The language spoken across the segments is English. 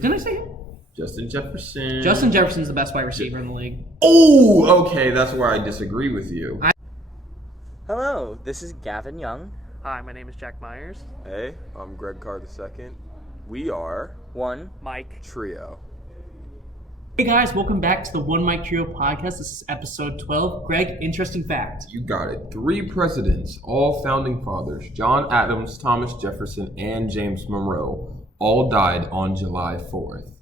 Didn't I say him? Justin Jefferson. Justin Jefferson's the best wide receiver in the league. Oh, okay. That's where I disagree with you. Hello, this is Gavin Young. Hi, my name is Jack Myers. Hey, I'm Greg Carr II. We are Mike. Trio. Hey guys, welcome back to the One Mic Trio podcast. This is episode 12. Greg, interesting fact. You got it. 3 presidents, all founding fathers, John Adams, Thomas Jefferson, and James Monroe, all died on July 4th.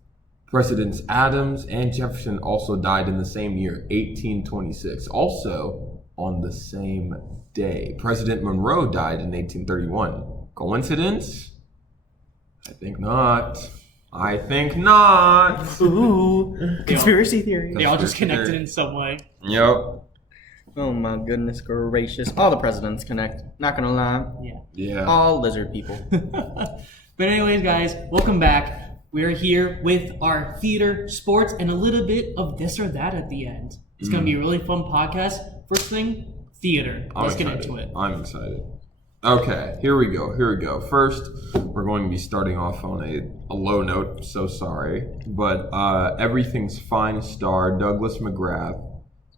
Presidents Adams and Jefferson also died in the same year, 1826, also on the same day. President Monroe died in 1831. Coincidence? I think not. Ooh, conspiracy theory. They all just connected in some way. Yep. Oh my goodness gracious. All the presidents connect. Not gonna lie. Yeah. All lizard people. But anyways, guys, welcome back. We're here with our theater, sports, and a little bit of this or that at the end. It's going to be a really fun podcast. First thing, theater. Let's get into it. I'm excited. Okay, here we go. First, we're going to be starting off on a low note. So sorry. But Everything's Fine star Douglas McGrath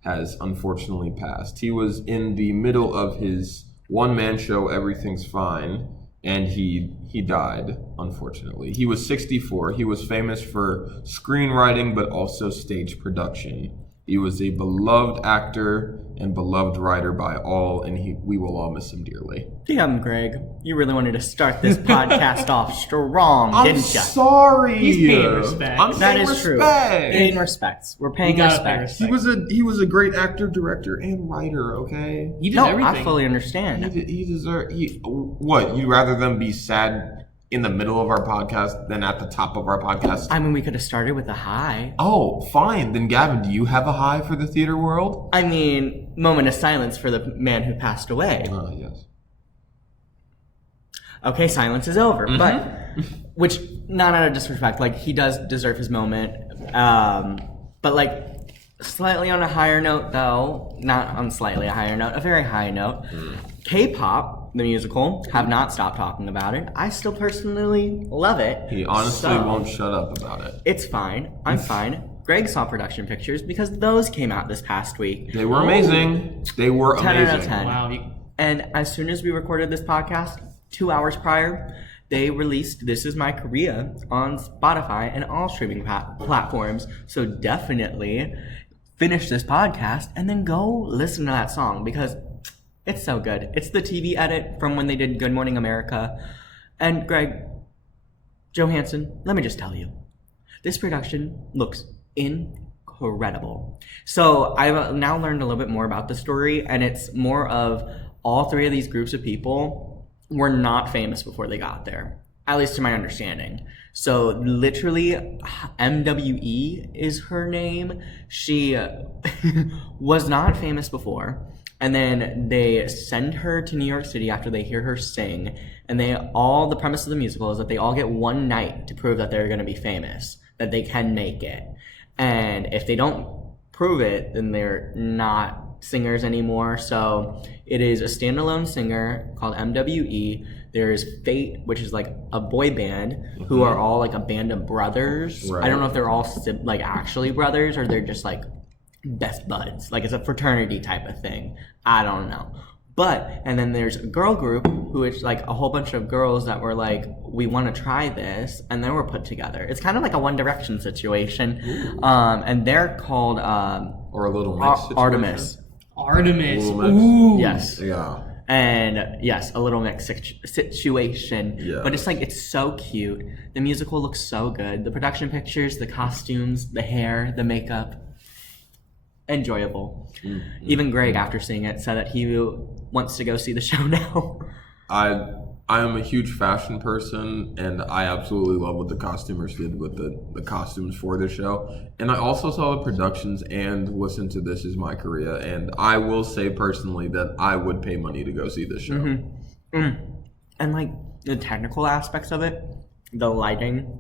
has unfortunately passed. He was in the middle of his one-man show, Everything's Fine, and he died, unfortunately. He was 64. He was famous for screenwriting, but also stage production. He was a beloved actor and beloved writer by all, and we will all miss him dearly. Damn, Greg. You really wanted to start this podcast off strong, didn't you? I'm sorry. He's paying respect. I'm That paying is true. respect. Paying respects. We're paying You gotta pay respects. respect. He was a great actor, director, and writer. Okay. He did No, everything. I fully understand. He deserved. What? You rather than be sad in the middle of our podcast than at the top of our podcast? I mean, we could have started with a high. Oh, fine. Then, Gavin, do you have a high for the theater world? I mean, moment of silence for the man who passed away. Yes. Okay, silence is over. But, which, not out of disrespect, like, he does deserve his moment. But, like, slightly on a higher note, though, not on slightly a higher note, a very high note, K-pop, the musical, have not stopped talking about it. I still personally love it. He honestly won't shut up about it. It's fine. I'm fine. Greg saw production pictures because those came out this past week. They were amazing. 10 out of 10. Wow. And as soon as we recorded this podcast, 2 hours prior, they released This Is My Korea on Spotify and all streaming platforms. So definitely finish this podcast and then go listen to that song because it's so good. It's the TV edit from when they did Good Morning America. And Greg Johansson, let me just tell you, this production looks incredible. So I've now learned a little bit more about the story, and it's more of all 3 of these groups of people were not famous before they got there, at least to my understanding. So literally, MWE is her name. She was not famous before. And then they send her to New York City after they hear her sing. And the premise of the musical is that they all get one night to prove that they're going to be famous, that they can make it. And if they don't prove it, then they're not singers anymore. So it is a standalone singer called MWE. There's Fate, which is like a boy band who are all like a band of brothers. Right. I don't know if they're all like actually brothers or they're just like best buds, like it's a fraternity type of thing. I don't know. But and then there's a girl group who is like a whole bunch of girls that were like, we want to try this, and then we're put together. It's kind of like a One Direction situation. And they're called Or a little mix situation. Artemis. Artemis. Little Mix. Ooh. Yes. Yeah. And yes, a Little Mix situation. Yeah. But it's so cute. The musical looks so good. The production pictures, the costumes, the hair, the makeup. Enjoyable. Even Greg, after seeing it, said that he wants to go see the show now. I am a huge fashion person, and I absolutely love what the costumers did with the costumes for the show. And I also saw the productions and listened to This Is My Korea, and I will say personally that I would pay money to go see this show. And like the technical aspects of it, the lighting,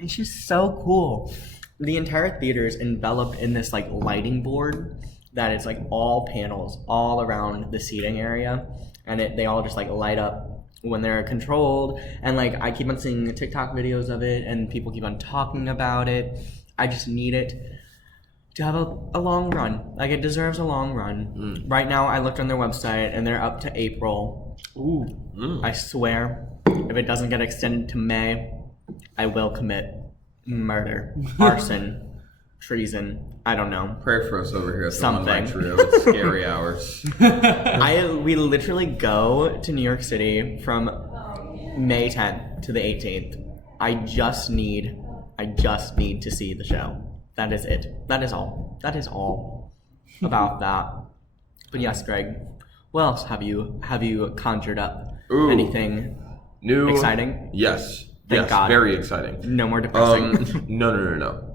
it's just so cool. The entire theater is enveloped in this like lighting board that is like all panels all around the seating area, and they all just like light up when they're controlled. And like I keep on seeing TikTok videos of it, and people keep on talking about it. I just need it to have a long run. Like, it deserves a long run. Right now, I looked on their website, and they're up to April. Ooh. I swear, if it doesn't get extended to May, I will commit murder, arson, treason. I don't know. Pray for us over here at the Something. One Night Trio. It's scary hours. We literally go to New York City from May 10th to the 18th. I just need to see the show. That is it. That is all. That is all about that. But yes, Greg, what else have you conjured up? Ooh. Anything New. exciting? Yes. Thank yes. God. Very exciting. No more depressing. No.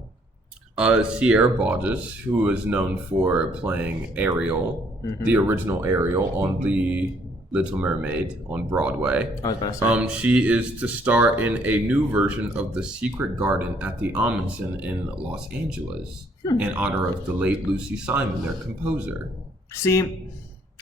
Sierra Borges, who is known for playing Ariel, the original Ariel on The Little Mermaid on Broadway. I was about to say. She is to star in a new version of The Secret Garden at the Ahmanson in Los Angeles in honor of the late Lucy Simon, their composer. See,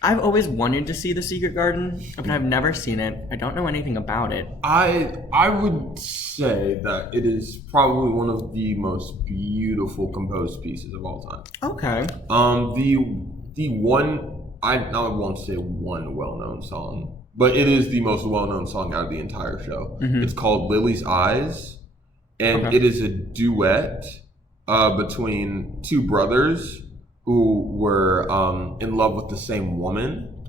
I've always wanted to see The Secret Garden, but I've never seen it. I don't know anything about it. I would say that it is probably one of the most beautiful composed pieces of all time. Okay. The one, I won't say one well-known song, but it is the most well-known song out of the entire show. It's called Lily's Eyes, and it is a duet between two brothers who were in love with the same woman.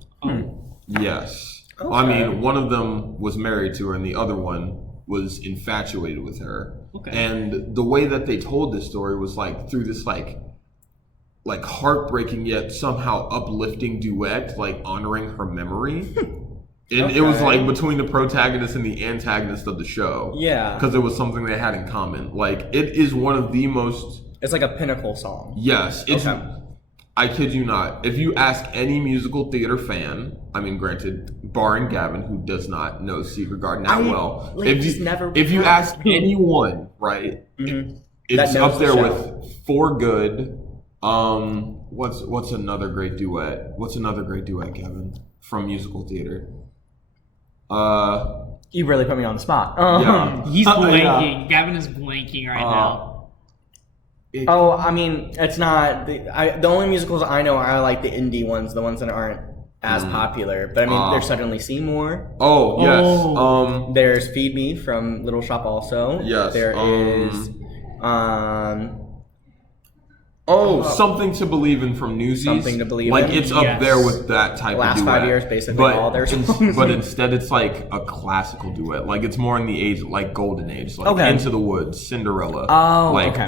Yes. Okay. I mean, one of them was married to her and the other one was infatuated with her. Okay. And the way that they told this story was like through this like heartbreaking yet somehow uplifting duet, like honoring her memory. And it was like between the protagonist and the antagonist of the show. Yeah. Because it was something they had in common. Like, it is one of the most... It's like a pinnacle song. Yes. It's, Okay. I kid you not. If you ask any musical theater fan, I mean, granted, barring Gavin, who does not know Secret Garden that well. If you ask anyone, right, it's That knows up there the with For Good. What's another great duet? What's another great duet, Gavin, from musical theater? You really put me on the spot. Yeah. He's blanking. Gavin is blanking right now. I mean, it's not the only musicals I know are like the indie ones, the ones that aren't as popular. But I mean, there's Suddenly Seymour. Oh yes. There's Feed Me from Little Shop also. Yes. There is Something to Believe in from Newsies. Something to Believe like, in. It's up there with that type Last of duet. 5 years, basically all their songs. But instead it's like a classical duet. Like, it's more in the age, like golden age. Like Into the Woods, Cinderella.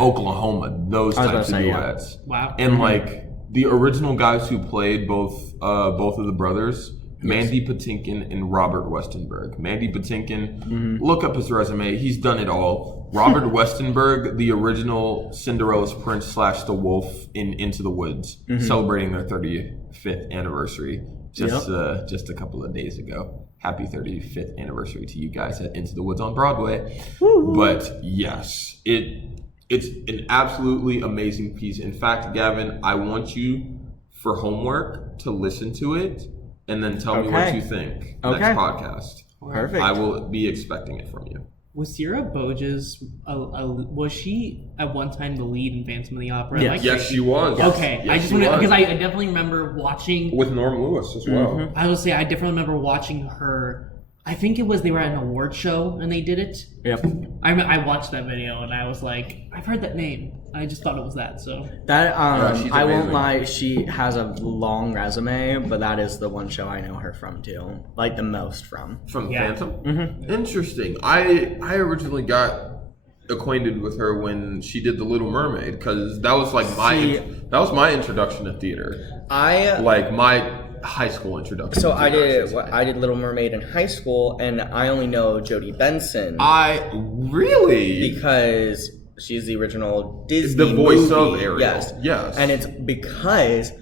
Oklahoma. Those types of duets. Yeah. Wow. And like the original guys who played both of the brothers, Mandy Patinkin and Robert Westenberg. Mandy Patinkin, look up his resume. He's done it all. Robert Westenberg, the original Cinderella's Prince / the Wolf in Into the Woods, celebrating their 35th anniversary just a couple of days ago. Happy 35th anniversary to you guys at Into the Woods on Broadway. Woo-hoo. But yes, it's an absolutely amazing piece. In fact, Gavin, I want you for homework to listen to it and then tell me what you think next podcast. Perfect. I will be expecting it from you. Was Sierra Borges, was she at one time the lead in Phantom of the Opera? Yes. Yes, she was. Okay, Yes, I just she want to, was. because I definitely remember watching. With Norm Lewis as well. I will say I definitely remember watching her. I think it was they were at an award show and they did it. Yep. I watched that video and I was like, I've heard that name. I just thought it was that. So That she's I won't amazing. lie, she has a long resume, but that is the one show I know her from too, like the most from. From Yeah. Phantom? Interesting. I originally got acquainted with her when she did The Little Mermaid, because that was like my introduction to theater. Like my high school introduction. So to I theater, did should say. I did Little Mermaid in high school, and I only know Jodie Benson I really because she's the original Disney the voice movie. of Ariel. Yes, and it's because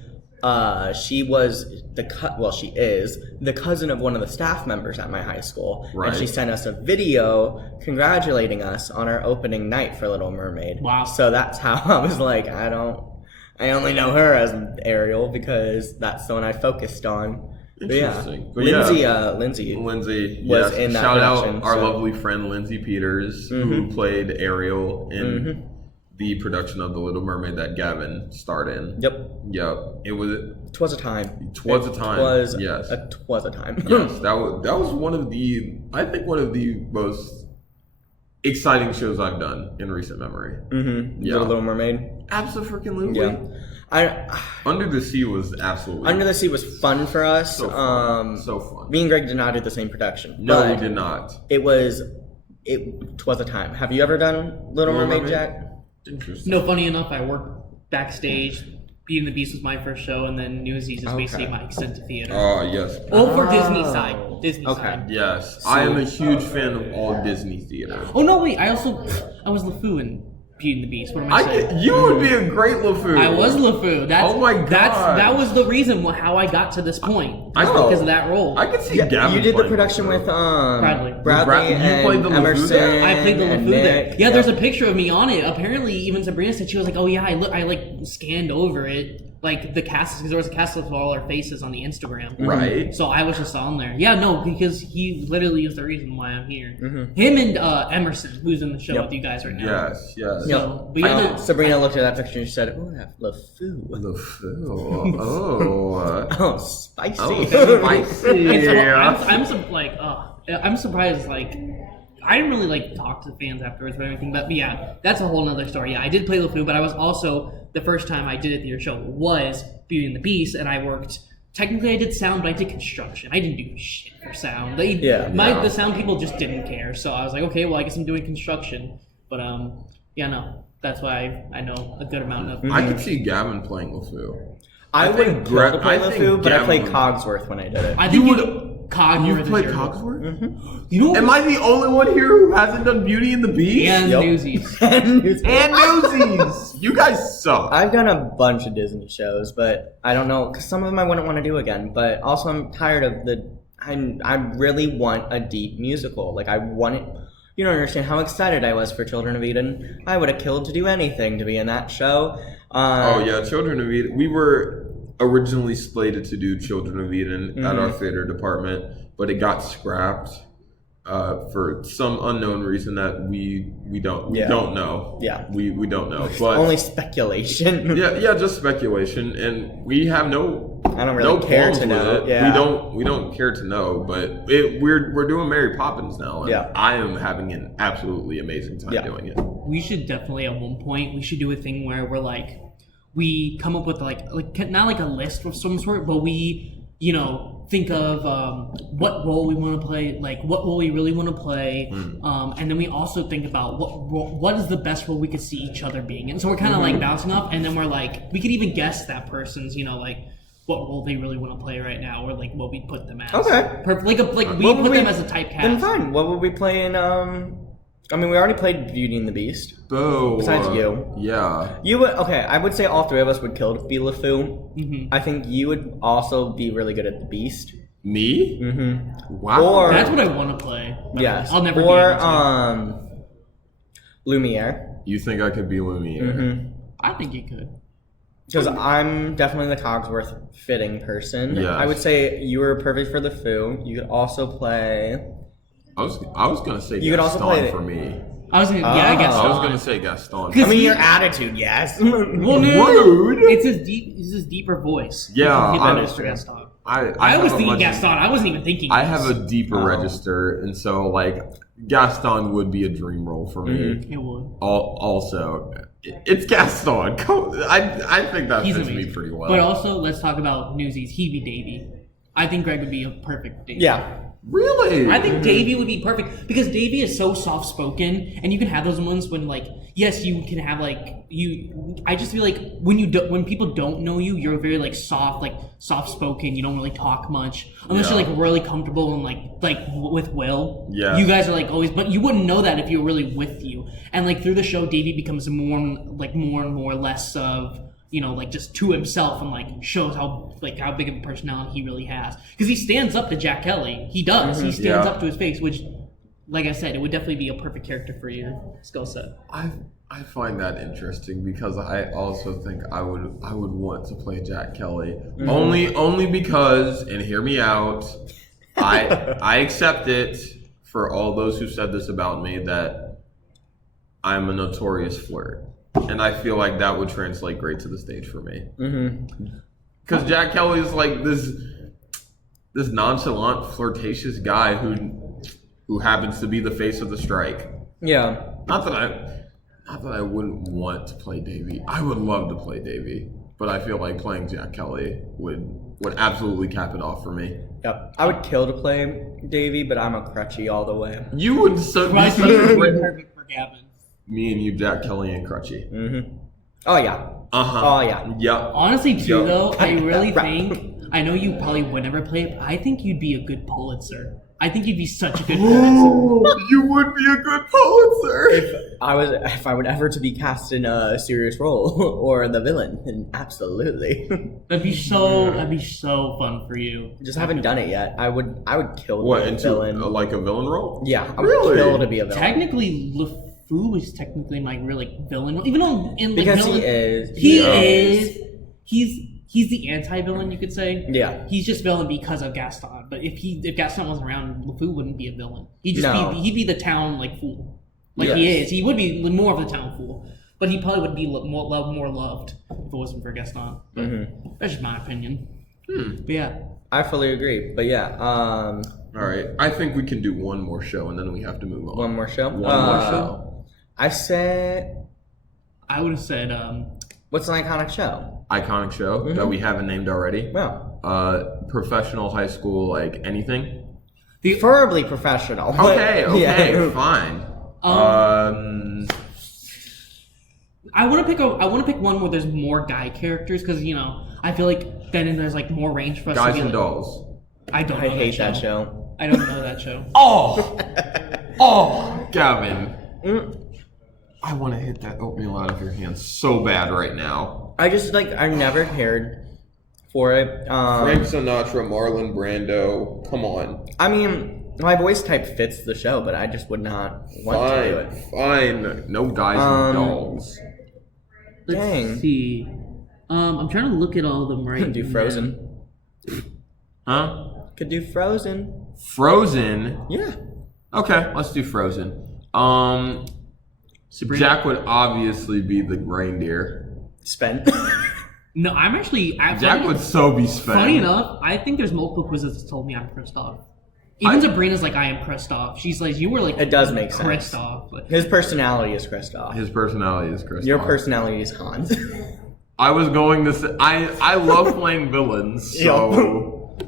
she was she is the cousin of one of the staff members at my high school, Right. and she sent us a video congratulating us on our opening night for Little Mermaid. Wow. So that's how I was like, I only know her as Ariel because that's the one I focused on. Interesting. But Lindsay Lindsay was yes. in that Shout production, out our so- lovely friend Lindsay Peters, who played Ariel in the production of The Little Mermaid that Gavin starred in. Yep. It was. Twas a time. Twas a time. Yes. Twas a time. Yes. That was one of the most exciting shows I've done in recent memory. Yeah. The Little Mermaid. Absolutely. Yeah. Under the Sea was absolutely. Under the Sea was fun for us. So fun. So fun. Me and Greg did not do the same production. No, but we did not. It was a time. Have you ever done Little Mermaid, Jack? Interesting. No, funny enough, I worked backstage. Beauty and the Beast was my first show, and then Newsies is basically my extended theater. Oh, yes. Oh, for Disney side. Disney side. Yes. I am a huge fan of all Disney theater. Oh, no, wait. I was LeFou in Beauty and the Beast. What am I saying? You would be a great LeFou. I was LeFou. Oh my God. That was the reason how I got to this point. Because of that role. I could see Gavin. You did the playing production LeFou. with Bradley. and you played the LeFou Emerson. there? I played the and LeFou there. Nick. Yeah, there's a picture of me on it. Apparently, even Sabrina said, she was like, "Oh yeah, I scanned over it, like the cast, because there was a cast of all our faces on the Instagram." Right. So I was just on there. Yeah, no, because he literally is the reason why I'm here. Him and Emerson, who's in the show with you guys right now. Yes. So, but yeah, Sabrina looked at that picture and she said, "Oh, that LeFou." LeFou. Oh. Oh, spicy. I'm surprised. Like, I didn't really talk to the fans afterwards or anything, but yeah, that's a whole nother story. Yeah, I did play LeFou, but I was also the first time I did a theater show was Beauty and the Beast, and I worked. Technically, I did sound, but I did construction. I didn't do shit for sound. The sound people just didn't care. So I was like, okay, well, I guess I'm doing construction. But that's why I know a good amount of. I could see Gavin playing LeFou. I would have killed to play LeFou, but I played Gavin- Cogsworth when I did it. I think You Cogsworth. played Cogsworth? You know, Am I the only one here who hasn't done Beauty and the Beast? and Yep. Newsies. And Newsies! You guys suck. I've done a bunch of Disney shows, but I don't know, because some of them I wouldn't want to do again. But also, I'm tired of I really want a deep musical. Like, I want it. You don't understand how excited I was for Children of Eden. I would have killed to do anything to be in that show. Oh yeah, Children of Eden. We were originally slated to do Children of Eden at our theater department, but it got scrapped for some unknown reason that we don't know. Yeah. We don't know. But Only speculation. yeah, just speculation, and we have no. I don't really care qualms to with know. it. Yeah. We don't care to know, but we're doing Mary Poppins now, and Yeah. I am having an absolutely amazing time doing it. We should definitely at one point we should do a thing where we're like we come up with like not like a list of some sort, but we think of what role we want to play, like what role we really want to play, and then we also think about what is the best role we could see each other being in. So we're kind of like bouncing off, and then we're like we could even guess that person's what role they really want to play right now, or like what we put them as. Okay. Perfect. Like we put them as a typecast. Then fine. What would we play in? I mean, we already played Beauty and the Beast. Boo. Besides you. Yeah. You would I would say all three of us would kill to be LeFou. I think you would also be really good at the Beast. Me? Wow. Or That's what I want to play. But yes, I'll never or be able to. Lumiere. You think I could be Lumiere? I think you could. Because I'm definitely the Cogsworth fitting person. Yes. I would say you were perfect for LeFou. You could also play. I was gonna say You could also Gaston play- for me. I was gonna, I guess. I was gonna say Gaston. Cause I mean, he- your attitude, yes. Well, no. Rude. It's his deeper voice. Yeah, He I'm- register Gaston. I I was have a thinking much- Gaston. I wasn't even thinking. I have a this. deeper register, and so Gaston would be a dream role for me. It would. Also, it's Gaston. I think that He's fits me amazing. pretty well. But also, let's talk about Newsies. He'd be Davey. I think Greg would be a perfect Davey. Yeah. Really? I think Davey would be perfect because Davey is so soft spoken, and you can have those moments when yes, you can have I just feel like when people don't know you, you're very soft spoken. You don't really talk much unless you're really comfortable and like with Will. Yeah. You guys are always, but you wouldn't know that if you were really with you. And through the show, Davey becomes more and more less of just to himself and shows how big of a personality he really has because he stands up to Jack Kelly. He does. He stands up to his face, which, like I said, it would definitely be a perfect character for your skill set. I find that interesting because I also think I would want to play Jack Kelly only because, and hear me out, I accept it for all those who said this about me that I'm a notorious flirt, and I feel like that would translate great to the stage for me. Because Jack Kelly is like this nonchalant, flirtatious guy who happens to be the face of the strike. Yeah. Not that I wouldn't want to play Davey. I would love to play Davey, but I feel like playing Jack Kelly would absolutely cap it off for me. Yep. I would kill to play Davey, but I'm a Crutchy all the way. You would be such Crutchy a would great. be perfect for Gavin. Me and you, Jack Kelly and Crutchy. Oh yeah. Oh yeah. Yep. Honestly, too, Yep. though, I really Right. think, I know you probably would never play it, but I think you'd be a good Pulitzer. I think you'd be such a good Pulitzer. You would be a good Pulitzer. If I would ever to be cast in a serious role or the villain, then absolutely. That'd be so fun for you. Just haven't done it yet. I would kill What, the into villain. like a villain role? Yeah, I would Really? kill to be a villain. Technically, LeFou is technically my real villain, even though in like Because villain, he he is. is. He's the anti-villain, you could say. Yeah. He's just villain because of Gaston. But if Gaston wasn't around, LeFou wouldn't be a villain. He'd be the town he Yes. is. He would be more of the town fool. But he probably would be more loved if it wasn't for Gaston. But that's just my opinion. But yeah. I fully agree. But yeah, All right. I think we can do one more show and then we have to move on. one more show. One more show. I said, I would have said what's an iconic show? Iconic show that we haven't named already. Well, Professional, high school, like anything. preferably professional. but- Okay, yeah. fine. I want to pick one where there's more guy characters because I feel like then there's like more range for us. Guys to be and like, Dolls. I don't. I know hate that show. I don't know that show. Oh, Gavin. I want to hit that oatmeal out of your hand so bad right now. I just I never cared for it. Frank Sinatra, Marlon Brando. Come on. I mean, my voice type fits the show, but I just would not want to do it. Fine. No guys and dolls. Let's Dang. see. I'm trying to look at all of them right. Could do now. Frozen. Huh? Could do Frozen. Frozen. Yeah. Okay, let's do Frozen. Sabrina. Jack would obviously be the reindeer. Spent. No, I'm actually. Jack would so be spent. Funny enough, I think there's multiple quizzes that told me I'm Kristoff. Even Sabrina's like, I am Kristoff. She's like, you were like. It does make sense. Kristoff. But His personality is Kristoff. His personality is Chris. Your personality is Hans. I was going to say I love playing villains, so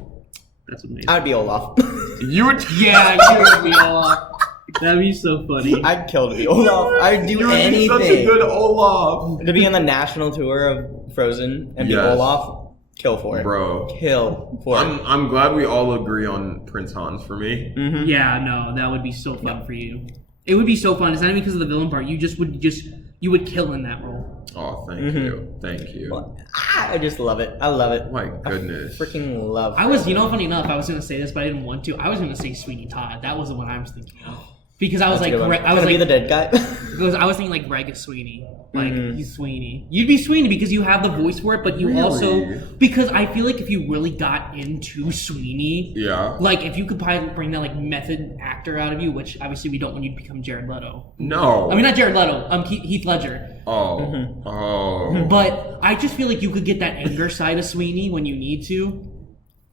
that's amazing. I'd be Olaf. you would Yeah, you would be all. That'd be so funny. I'd kill to be Olaf. I'd do you would be anything. such a good Olaf, To be on the national tour of Frozen and be Yes. Olaf, kill for it. bro. Kill for it. I'm glad we all agree on Prince Hans for me. Yeah, no, that would be so fun for you. It would be so fun. It's not even because of the villain part. You would kill in that role. Oh, thank you. I just love it. I love it. My goodness. Freaking love. I was, funny enough, I was gonna say this, but I didn't want to. I was gonna say Sweeney Todd. That was the one I was thinking of because I was That's a like, good one. I was Gonna be like, the dead guy. because I was thinking like Greg is Sweeney. Like he's Sweeney. You'd be Sweeney because you have the voice for it, but you also because I feel like if you really got into Sweeney, Yeah. like if you could probably bring that like method actor out of you, which obviously we don't want you to become Jared Leto. No. I mean not Jared Leto, Heath Ledger. Oh. But I just feel like you could get that anger side of Sweeney when you need to.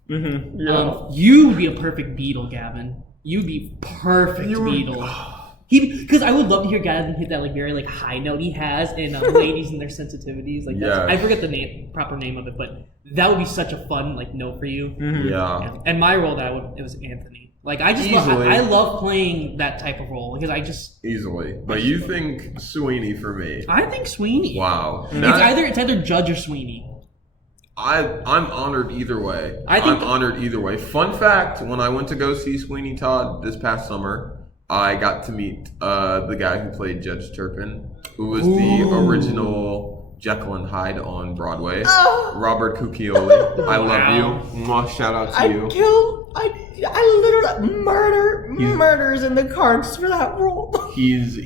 Yeah. You would be a perfect Beetle, Gavin. You'd be perfect Beetle. Because I would love to hear Gavin hit that like very like high note he has in Ladies and Their Sensitivities. Like that's, I forget the proper name of it, but that would be such a fun like note for you. Yeah. And my role it was Anthony. Like I just Easily. I love playing that type of role because I just Easily. But you think Sweeney for me. I think Sweeney. Wow. It's either Judge or Sweeney. I'm honored either way. I'm honored either way. Fun fact, when I went to go see Sweeney Todd this past summer, I got to meet the guy who played Judge Turpin, who was the original Jekyll and Hyde on Broadway. Robert Cucchioli. I love you. Mwah, shout out to you. I literally murders in the cards for that role. He's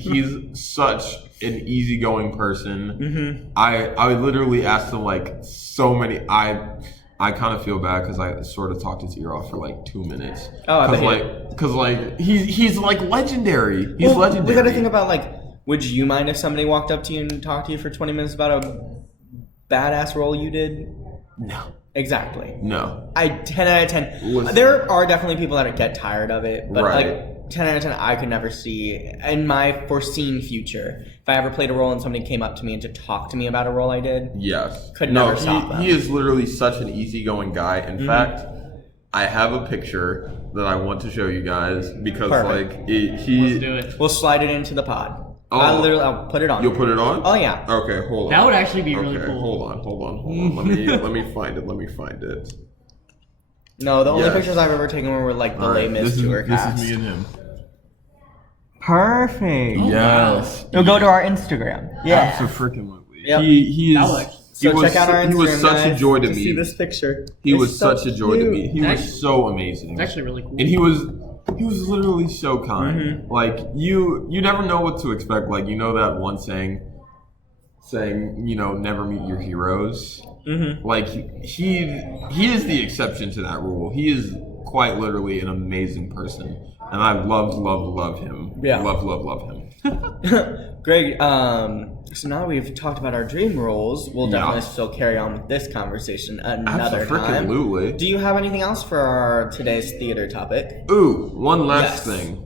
such an easygoing person. Mm-hmm. I literally asked him like so many. I kind of feel bad because I sort of talked his ear off for like 2 minutes. Oh, I bet because he's like legendary. He's legendary. We got to think about like, would you mind if somebody walked up to you and talked to you for 20 minutes about a badass role you did? No. Exactly. No. 10 out of 10. Listen. There are definitely people that get tired of it, but Right. like 10 out of 10, I could never see in my foreseen future. If I ever played a role and somebody came up to me and to talk to me about a role I did, Yes. Could never stop them. He is literally such an easygoing guy. In fact, I have a picture that I want to show you guys because Perfect. like Let's do it. we'll slide it into the pod. Oh. I'll put it on. You'll put it on? Oh yeah. Okay, hold on. That would actually be really Okay, cool. hold on. Let me find it. No, the only Yes. pictures I've ever taken were like the All right, Les Mis tour cast. This is me and him. Perfect. Yes. You'll go to our Instagram. Yeah. Absolutely. Yep. He That is. looks- So he was check out our Instagram. He was such a guys, joy to me. see this picture. He It's was so such a joy to me. cute. He was so amazing. It's actually really cool. And he was literally so kind. Like you never know what to expect. Like that one saying, never meet your heroes. Mm-hmm. Like he is the exception to that rule. He is quite literally an amazing person, and I love him. Yeah. Love him. Greg, so now that we've talked about our dream roles, we'll Yeah. definitely still carry on with this conversation another time. Absolutely. Do you have anything else for our today's theater topic? Ooh, one last Yes. thing.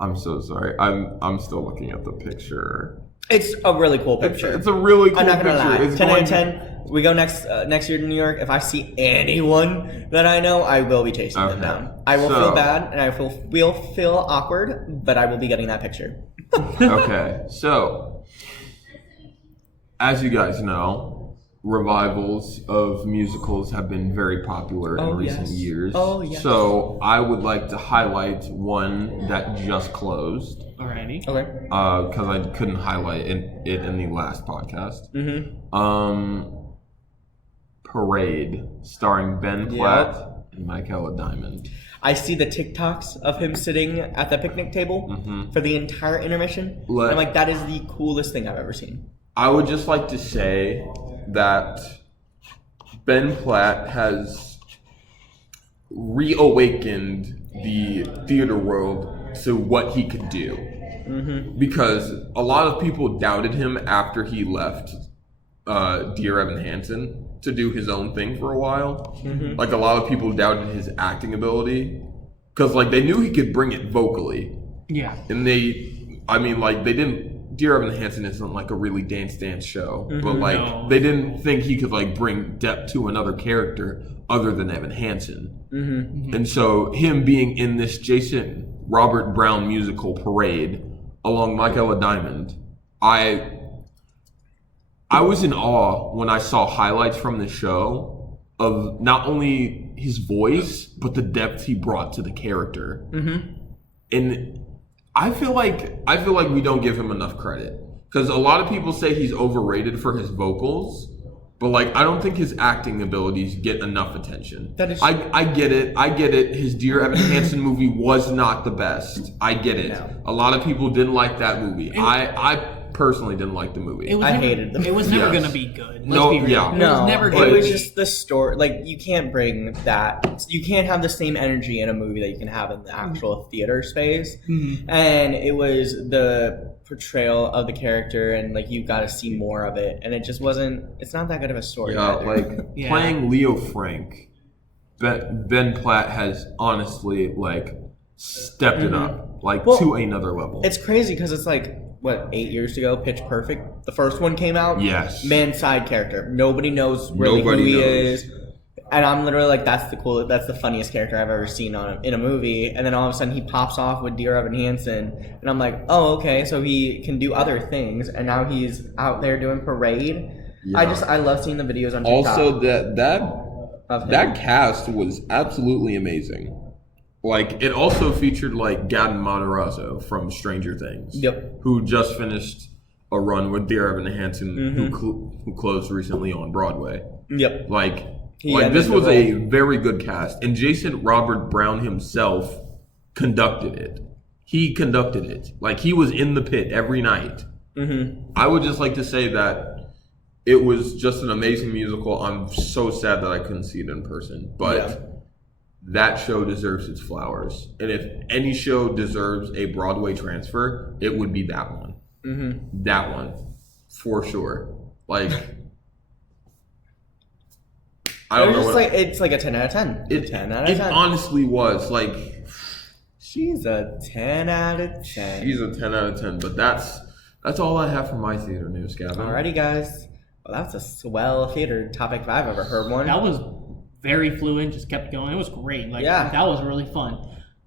I'm so sorry. I'm still looking at the picture. It's a really cool picture. It's a really cool I'm not gonna picture. lie. It's 10 out of going- 10. We go next year to New York. If I see anyone that I know, I will be chasing them Okay. down. I will So- feel bad and I will feel awkward, but I will be getting that picture. Okay, so as you guys know, revivals of musicals have been very popular in recent yes. years. Oh, yes. So I would like to highlight one that just closed Alrighty. Okay. because I couldn't highlight it in the last podcast. Mm-hmm. Parade, starring Ben Platt and Michaela Diamond. I see the TikToks of him sitting at the picnic table for the entire intermission. And I'm like, that is the coolest thing I've ever seen. I would just like to say that Ben Platt has reawakened the theater world to what he could do. Because a lot of people doubted him after he left Dear Evan Hansen to do his own thing for a while. Like a lot of people doubted his acting ability because like they knew he could bring it vocally. Yeah. And they didn't. Dear Evan Hansen isn't like a really dance show, but like No. they didn't think he could like bring depth to another character other than Evan Hansen. And so him being in this Jason Robert Brown musical Parade along Michaela Diamond, I was in awe when I saw highlights from the show of not only his voice but the depth he brought to the character. And I feel like we don't give him enough credit because a lot of people say he's overrated for his vocals, but like I don't think his acting abilities get enough attention. That is- I get it. His Dear Evan Hansen movie was not the best. I get it. No. A lot of people didn't like that movie. I personally didn't like the movie. It was I never, hated the It was never Yes. gonna be good. Let's No, be real. yeah. It No, was never it gonna was be. just the story. Like, you can't bring that. You can't have the same energy in a movie that you can have in the actual theater space. And it was the portrayal of the character, and like you got to see more of it. And it just wasn't. It's not that good of a story. Yeah, either. like Yeah. playing Leo Frank, Ben Platt has honestly like stepped it up like Well, to another level. It's crazy because it's like what 8 years ago, Pitch Perfect. The first one came out. Yes. Man, side character. Nobody knows really Nobody who he knows. is. And I'm literally like, that's the funniest character I've ever seen in a movie. And then all of a sudden he pops off with Dear Evan Hansen, and I'm like, oh, okay, so he can do other things, and now he's out there doing Parade. Yeah. I love seeing the videos on TikTok. Also, of him. that cast was absolutely amazing. Like it also featured like Gavin Matarazzo from Stranger Things. Yep. Who just finished a run with Dear Evan Hansen, who closed recently on Broadway. Yep. Like He this ended the was a role. very good cast, and Jason Robert Brown himself conducted it. he conducted it. Like, he was in the pit every night. Mm-hmm. I would just like to say that it was just an amazing musical. I'm so sad that I couldn't see it in person. But that show deserves its flowers. And if any show deserves a Broadway transfer, it would be that one. Mm-hmm. That one. For sure. Like, I don't know what... It's like a 10 out of 10. It 10 out of 10. It honestly was. Like... She's a 10 out of 10. She's a 10 out of 10. But that's all I have for my theater news, Gavin. Alrighty, guys. Well, that's a swell theater topic if I've ever heard one. That was very fluent, just kept going. It was great. Like, Yeah. that was really fun.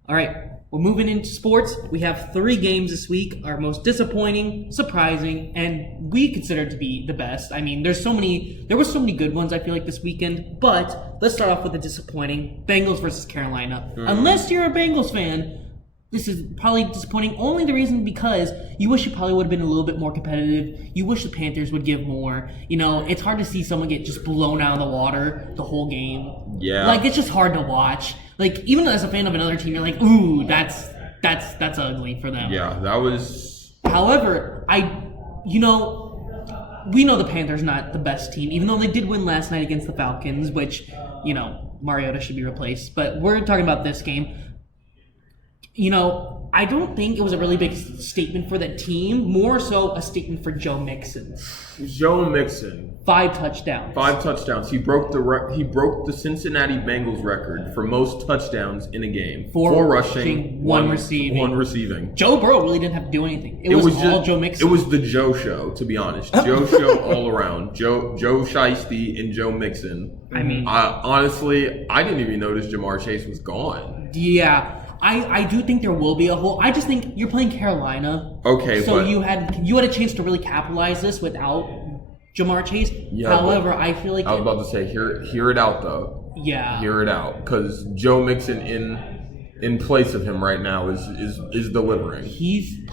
All right, we're moving into sports. We have 3 games this week. Our most disappointing, surprising, and we consider to be the best. I mean, there were so many good ones, I feel like, this weekend. But let's start off with the disappointing. Bengals versus Carolina. Unless you're a Bengals fan, this is probably disappointing. Only the reason because you wish it probably would have been a little bit more competitive. You wish the Panthers would give more. You know, it's hard to see someone get just blown out of the water the whole game. Yeah. Like, it's just hard to watch. Like, even as a fan of another team, you're like, ooh, that's ugly for them. Yeah, that was... However, we know the Panthers not the best team, even though they did win last night against the Falcons, which, Mariota should be replaced. But we're talking about this game. I don't think it was a really big statement for the team. More so a statement for Joe Mixon. Joe Mixon. 5 touchdowns. 5 touchdowns. He broke the Cincinnati Bengals record for most touchdowns in a game. 4 rushing, 1 receiving. 1 receiving. Joe Burrow really didn't have to do anything. It was all Joe Mixon. It was the Joe show, to be honest. Joe show all around. Joe Shiesty and Joe Mixon. I mean, honestly, I didn't even notice Jamar Chase was gone. Yeah. I do think there will be a hole. I just think you're playing Carolina. Okay, so but you had a chance to really capitalize this without Jamar Chase. Yeah, however, I feel like I was about to say hear it out though. Yeah. Hear it out, because Joe Mixon in place of him right now is delivering.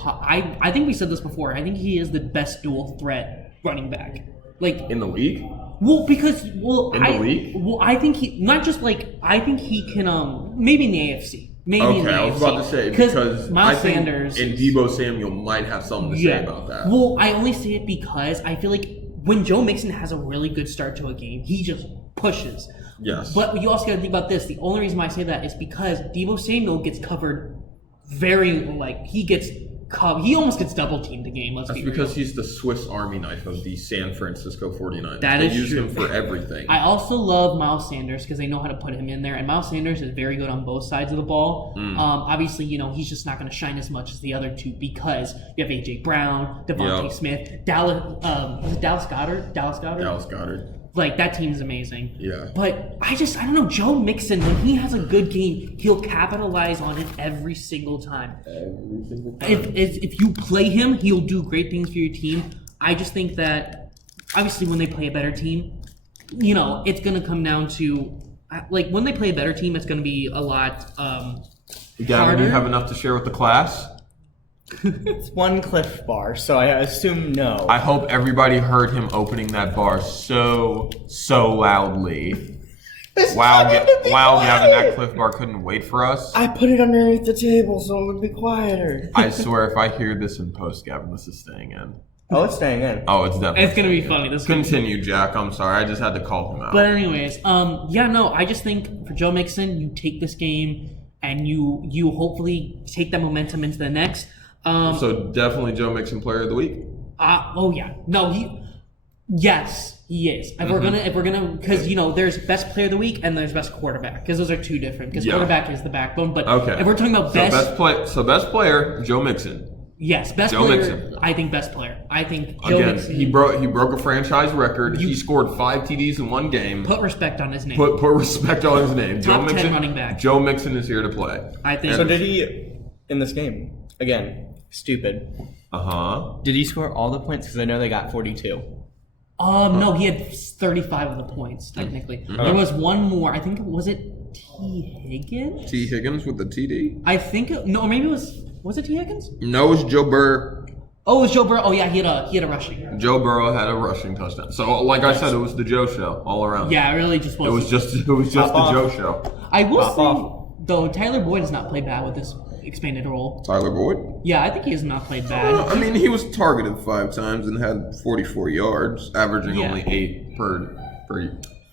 I think we said this before. I think he is the best dual threat running back. Like in the league. Well, because in the league. Well, I think he not just like I think he can maybe in the AFC. Maybe in the AFC. I was about to say because Miles I think Sanders and Deebo Samuel might have something to say about that. Well, I only say it because I feel like when Joe Mixon has a really good start to a game, he just pushes. Yes. But you also got to think about this. The only reason why I say that is because Deebo Samuel gets covered he almost gets double teamed the game. That's because he's the Swiss Army knife of the San Francisco 49ers. That they is use true. him for everything. I also love Miles Sanders because they know how to put him in there, and Miles Sanders is very good on both sides of the ball. Obviously, he's just not going to shine as much as the other two because you have AJ Brown, Devontae Smith, Dallas Goedert. Dallas Goedert. Like, that team is amazing. Yeah. But I don't know. Joe Mixon, when he has a good game, he'll capitalize on it every single time. If you play him, he'll do great things for your team. I just think that, obviously, when they play a better team, it's going to come down to, like, when they play a better team, it's going to be a lot harder. Do you have enough to share with the class? It's 1 Cliff Bar, so I assume no. I hope everybody heard him opening that bar so loudly. Wow, Gavin, that Cliff Bar couldn't wait for us. I put it underneath the table so it would be quieter. I swear, if I hear this in post, Gavin, this is staying in. Oh, it's staying in. Oh, it's definitely. It's gonna be staying in. funny. Continue, Jack. I'm sorry. I just had to call him out. But anyways, I just think for Joe Mixon, you take this game and you hopefully take that momentum into the next. So definitely Joe Mixon Player of the Week. Oh yeah, no, yes, he is. If we're gonna, because there's best player of the week and there's best quarterback, because those are two different. Because quarterback is the backbone, but if we're talking about best player, Joe Mixon. Yes, best Joe player. Mixon. I think best player. I think Joe Mixon. He broke a franchise record. He scored 5 TDs in one game. Put respect on his name. Put respect on his name. Top 10 running back. Joe Mixon is here to play. I think. So did he in this game again? Stupid. Did he score all the points? Because I know they got 42. No, he had 35 of the points technically. There was one more. I think was it T. Higgins? T. Higgins with the TD. I think no, maybe it was it T. Higgins? No, it was Joe Burrow. Oh, it was Joe Burrow. Oh yeah, he had a rushing. Joe Burrow had a rushing touchdown. So like I said, it was the Joe show all around. Yeah, it really just was. It was just the Joe show. I will say though, Tyler Boyd has not played bad with this. expanded role. Tyler Boyd. Yeah, I think he has not played bad. I mean, he was targeted 5 times and had 44 yards, averaging Yeah. only 8 per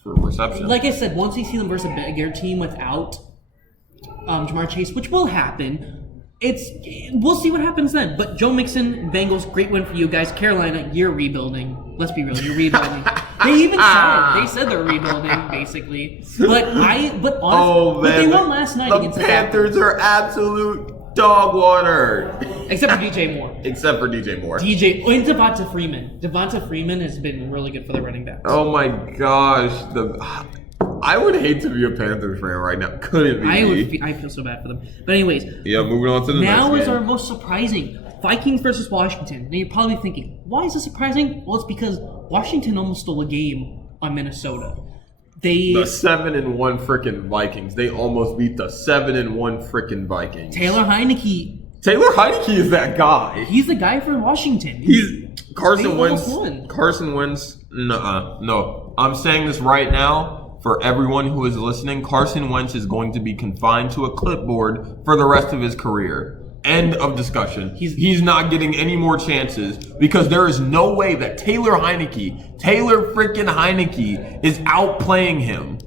reception. Like I said, once we see them versus a bigger team without Jamar Chase, which will happen, we'll see what happens then. But Joe Mixon, Bengals, great win for you guys. Carolina, you're rebuilding. Let's be real, you're rebuilding. They even said it. They said they're rebuilding, basically. But honestly, but they won last night against the Panthers are absolute dog water. Except for DJ Moore. Except for DJ Moore. And Devonta Freeman. Devonta Freeman has been really good for the running backs. Oh my gosh. I would hate to be a Panthers fan right now. Couldn't be. I feel so bad for them. But anyways. Yeah, moving on to the next Now is game. our most surprising. Vikings versus Washington. Now you're probably thinking, why is this surprising? Well, it's because Washington almost stole a game on Minnesota. The 7-1 frickin' Vikings. They almost beat the 7-1 frickin' Vikings. Taylor Heineke is that guy. He's the guy for Washington. Carson They Wentz. almost won. Carson Wentz. No. I'm saying this right now for everyone who is listening. Carson Wentz is going to be confined to a clipboard for the rest of his career. End of discussion. He's not getting any more chances because there is no way that Taylor freaking Heineke is outplaying him.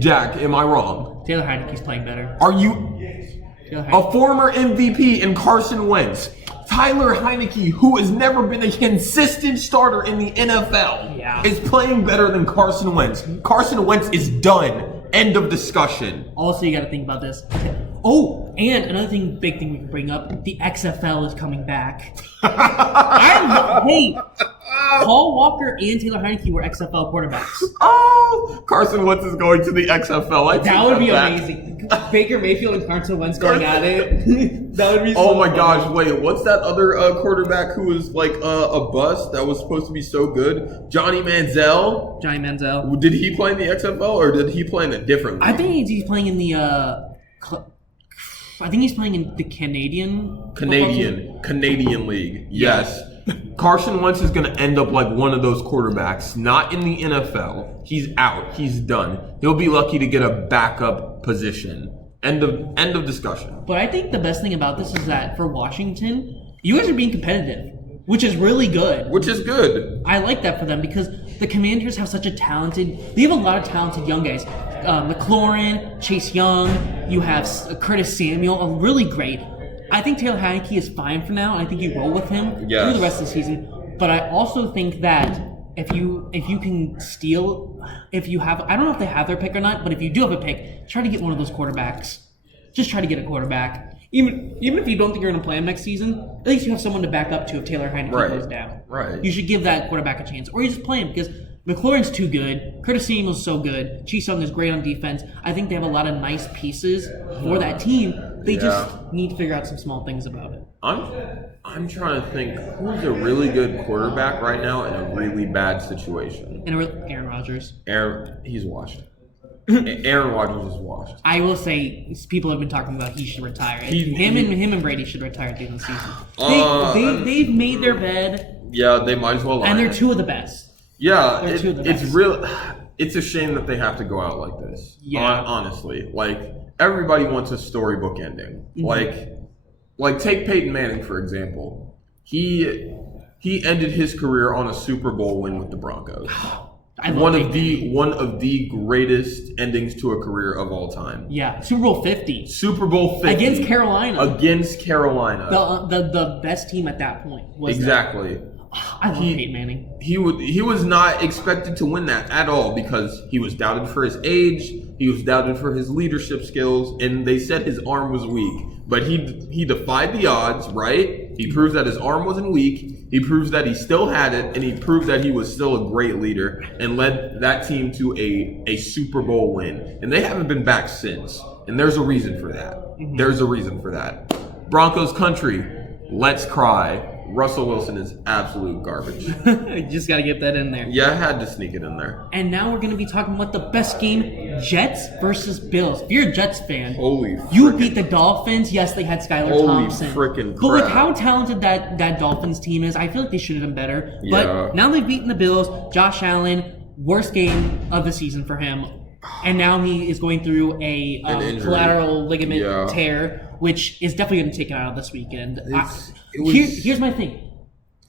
Jack, am I wrong? Taylor Heineke's playing better. Are you a former MVP in Carson Wentz? Tyler Heineke, who has never been a consistent starter in the NFL, is playing better than Carson Wentz. Carson Wentz is done. End of discussion. Also, you got to think about this. Oh, and another big thing we can bring up, the XFL is coming back. Hey, Paul Walker and Taylor Heineke were XFL quarterbacks. Oh, Carson Wentz is going to the XFL. That would be amazing. Baker Mayfield and Carson Wentz going at it. That would be so Oh my funny. gosh, wait, what's that other quarterback who was like a bust that was supposed to be so good? Johnny Manziel? Did he play in the XFL or did he play in a different league? I think he's playing in the I think he's playing in the Canadian League. Yes. Carson Wentz is going to end up like one of those quarterbacks, not in the NFL. He's out. He's done. He'll be lucky to get a backup position. End of discussion. But I think the best thing about this is that for Washington, you guys are being competitive, which is really good. Which is good. I like that for them because the Commanders have such a they have a lot of talented young guys. McLaurin, Chase Young, you have Curtis Samuel, really great. I think Taylor Heineke is fine for now, and I think you roll with him through the rest of the season. But I also think that if you can steal, I don't know if they have their pick or not, but if you do have a pick, try to get one of those quarterbacks. Just try to get a quarterback. Even if you don't think you're going to play him next season, at least you have someone to back up to if Taylor Heineke goes down. Right. You should give that quarterback a chance. Or you just play him because McLaurin's too good. Curtis Samuel's so good. Chase Young is great on defense. I think they have a lot of nice pieces for that team. They just need to figure out some small things about it. I'm trying to think who's a really good quarterback right now in a really bad situation. And Aaron Rodgers. He's washed. Aaron Rodgers is washed. I will say people have been talking about he should retire. Him and Brady should retire at the end of the season. They've made their bed. Yeah, they might as well. And they're two of the best. Yeah, it's a shame that they have to go out like this. Yeah. Honestly, like everybody wants a storybook ending. Mm-hmm. Like take Peyton Manning for example. He ended his career on a Super Bowl win with the Broncos. One of the greatest endings to a career of all time. Yeah, Super Bowl 50. Against Carolina. The best team at that point was exactly. I love Peyton Manning. He was not expected to win that at all because he was doubted for his age, he was doubted for his leadership skills, and they said his arm was weak. But he defied the odds, right? He proves that his arm wasn't weak. He proves that he still had it, and he proved that he was still a great leader and led that team to a Super Bowl win. And they haven't been back since. And there's a reason for that. Mm-hmm. There's a reason for that. Broncos country, let's cry. Russell Wilson is absolute garbage. You just got to get that in there. Yeah, I had to sneak it in there. And now we're going to be talking about the best game, Jets versus Bills. If you're a Jets fan, you beat the Dolphins. Yes, they had Skylar Thompson. Holy freaking crap. But with how talented that Dolphins team is, I feel like they should have done better. Yeah. But now they've beaten the Bills. Josh Allen, worst game of the season for him. And now he is going through a collateral ligament tear. which is definitely going to take him out of this weekend. It was- Here's my thing.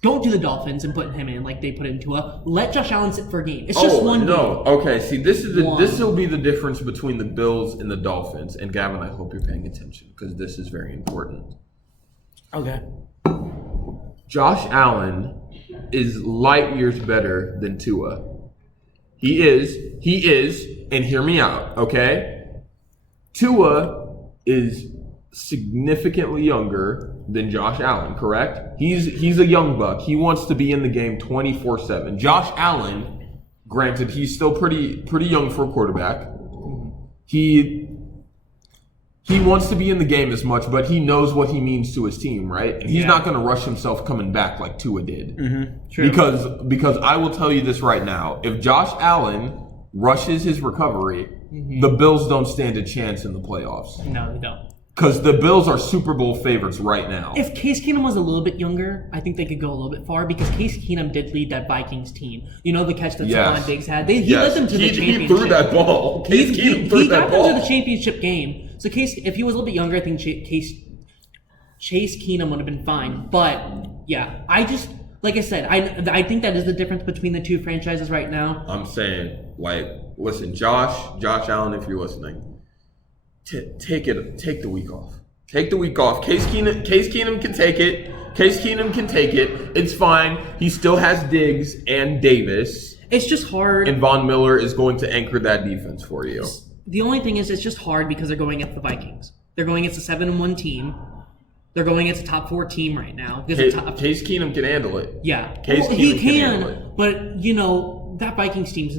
Don't do the Dolphins and put him in like they put in Tua. Let Josh Allen sit for a game. It's just one game. Okay, see, this One. will be the difference between the Bills and the Dolphins. And Gavin, I hope you're paying attention because this is very important. Okay. Josh Allen is light years better than Tua. He is, and hear me out, okay? Tua is significantly younger than Josh Allen, correct? He's a young buck. He wants to be in the game 24/7. Josh Allen, granted, he's still pretty young for a quarterback. He wants to be in the game as much, but he knows what he means to his team, right? And he's not going to rush himself coming back like Tua did. True. Because I will tell you this right now. If Josh Allen rushes his recovery, the Bills don't stand a chance in the playoffs. No, they don't. Because the Bills are Super Bowl favorites right now. If Case Keenum was a little bit younger, I think they could go a little bit far because Case Keenum did lead that Vikings team. You know the catch that Stephon Diggs had? He led them to the championship. He threw that ball. Case Keenum threw that ball. He got them to the championship game. So Case, if he was a little bit younger, I think Chase Keenum would have been fine. But yeah, I just like I said, I think that is the difference between the two franchises right now. I'm saying, listen, Josh Allen, if you're listening, take the week off. Take the week off. Case Keenum can take it. Case Keenum can take it. It's fine. He still has Diggs and Davis. It's just hard. And Von Miller is going to anchor that defense for you. The only thing is, it's just hard because they're going against the Vikings. They're going against a 7-1 team. They're going against a top 4 team right now. Case Keenum can handle it. Yeah, Keenum he can handle it. But that Vikings team's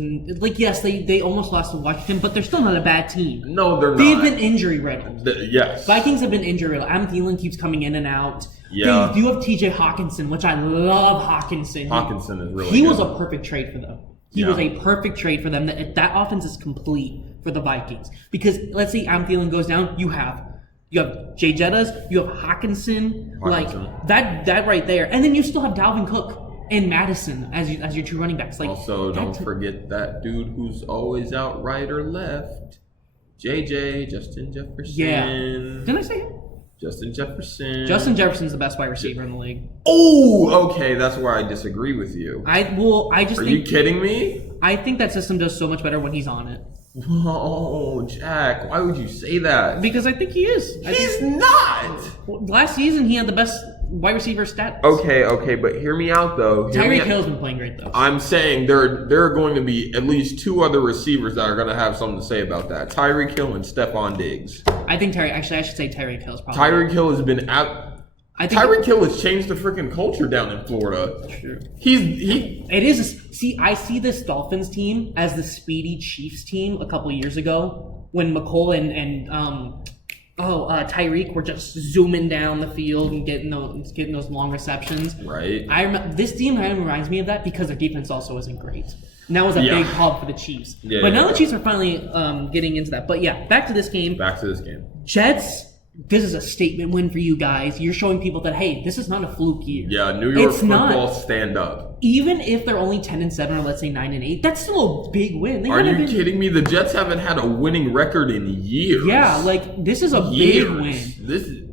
yes, they almost lost to Washington, but they're still not a bad team. No, they're not. They've been injury riddled. Yes, Vikings have been injury riddled. Adam Thielen keeps coming in and out. Yeah. They do have T.J. Hawkinson, which I love. Hawkinson is really. He good. was a perfect trade for them. He was a perfect trade for them. That offense is complete for the Vikings because let's say Adam Thielen goes down, you have Jay Jettas, you have Hawkinson. Like that right there, and then you still have Dalvin Cook and Madison as your two running backs. Like also, don't forget that dude who's always out right or left, Justin Jefferson. Yeah, didn't I say him? Justin Jefferson. Justin Jefferson's the best wide receiver in the league. Oh, okay, that's where I disagree with you. I just Are think, you kidding me? I think that system does so much better when he's on it. Whoa, Jack, why would you say that? Because I think he is. He's not! Last season, he had the best wide receiver stats. Okay, but hear me out, though. Tyreek Hill's been playing great, though. I'm saying there are going to be at least 2 other receivers that are going to have something to say about that. Tyreek Hill and Stephon Diggs. I think I should say Tyreek Hill's probably. Tyreek Hill has been out. Tyreek Hill has changed the freaking culture down in Florida. True. I see this Dolphins team as the speedy Chiefs team a couple years ago when McColl and Tyreek were just zooming down the field and getting those long receptions. Right. This team kind of reminds me of that because their defense also isn't great. And that was a big hub for the Chiefs. But now the Chiefs are finally getting into that. But yeah, back to this game. Jets. This is a statement win for you guys. You're showing people that, hey, this is not a fluke year. Yeah, New York football stand up. Even if they're only 10-7 or let's say 9-8, that's still a big win. Are you kidding me? The Jets haven't had a winning record in years. Yeah, this is a big win. This is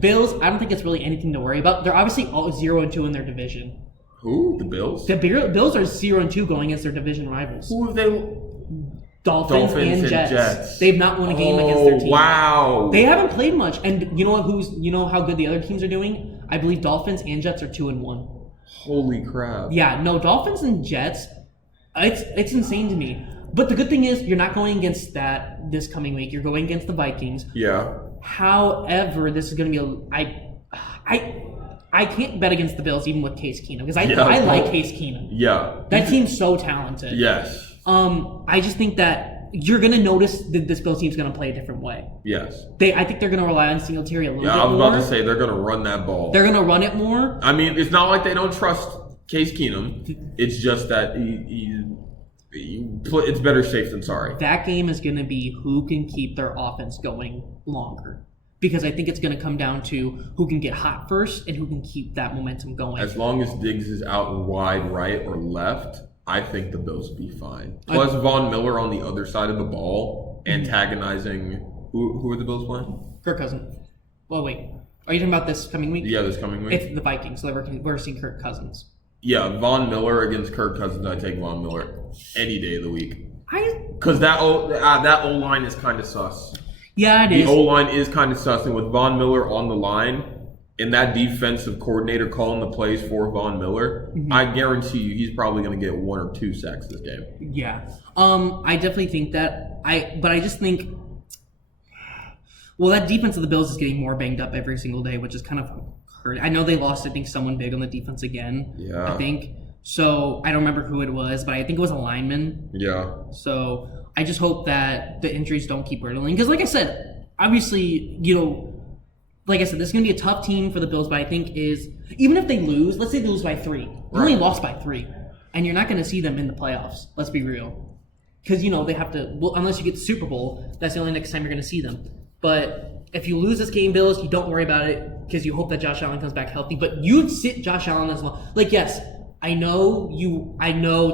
Bills. I don't think it's really anything to worry about. They're obviously all 0-2 in their division. Who? The Bills? The Bills are 0-2 going against their division rivals. Who have they? Dolphins and Jets. They've not won a game against their team. Wow. They haven't played much. And you know what? You know how good the other teams are doing? I believe Dolphins and Jets are 2-1. Holy crap. Yeah, no, Dolphins and Jets, it's insane to me. But the good thing is you're not going against that this coming week. You're going against the Vikings. Yeah. However, this is going to be I can't bet against the Bills even with Case Keenum because I like Case Keenum. Yeah. That team's so talented. Yes. I just think that you're going to notice that this Bills team's going to play a different way. Yes. I think they're going to rely on Singletary a little bit more. Yeah, I was about to say they're going to run that ball. They're going to run it more. I mean, it's not like they don't trust Case Keenum. It's just that it's better safe than sorry. That game is going to be who can keep their offense going longer. Because I think it's going to come down to who can get hot first and who can keep that momentum going. As long as Diggs is out wide right or left, I think the Bills will be fine. Plus, Von Miller on the other side of the ball, antagonizing. Who are the Bills playing? Kirk Cousins. Well, wait. Are you talking about this coming week? Yeah, this coming week. It's the Vikings. So they're versing Kirk Cousins. Yeah, Von Miller against Kirk Cousins. I take Von Miller any day of the week. Because that O line is kind of sus. Yeah, it The is. O line is kind of sus, and with Von Miller on the line and that defensive coordinator calling the plays for Von Miller, I guarantee you he's probably going to get 1 or 2 sacks this game. Yeah. I definitely think that. But I just think. Well, that defense of the Bills is getting more banged up every single day, which is kind of hurt. I know they lost, I think, someone big on the defense again. Yeah. I think. So I don't remember who it was, but I think it was a lineman. Yeah. So I just hope that the injuries don't keep riddling. Because like I said, obviously, like I said, this is going to be a tough team for the Bills, but I think even if they lose, let's say they lose by 3. You only lost by 3. And you're not going to see them in the playoffs. Let's be real. Because, they have to, unless you get the Super Bowl, that's the only next time you're going to see them. But if you lose this game, Bills, you don't worry about it because you hope that Josh Allen comes back healthy. But you'd sit Josh Allen as long. Like, yes, I know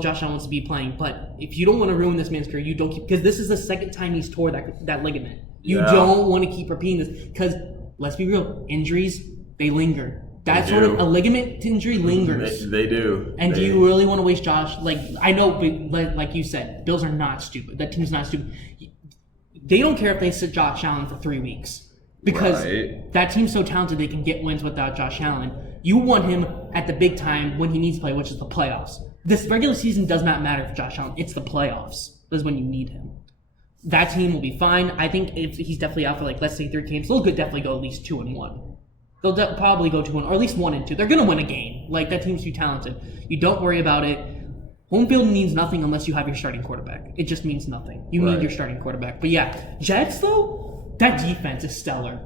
Josh Allen wants to be playing, but if you don't want to ruin this man's career, you don't keep, because this is the second time he's tore that ligament. You don't want to keep repeating this because, let's be real, injuries, they linger. That sort of a ligament injury lingers. They do. And do you really want to waste Josh? Like, I know, but like you said, Bills are not stupid. That team's not stupid. They don't care if they sit Josh Allen for 3 weeks because that team's so talented they can get wins without Josh Allen. You want him at the big time when he needs to play, which is the playoffs. This regular season does not matter for Josh Allen. It's the playoffs. That's when you need him. That team will be fine. I think if he's definitely out for, like, let's say 3 games, they'll definitely go at least 2-1. They'll probably go 2-1, or at least 1-2. They're going to win a game. Like, that team's too talented. You don't worry about it. Home field means nothing unless you have your starting quarterback. It just means nothing. You need your starting quarterback. But yeah, Jets, though, that defense is stellar.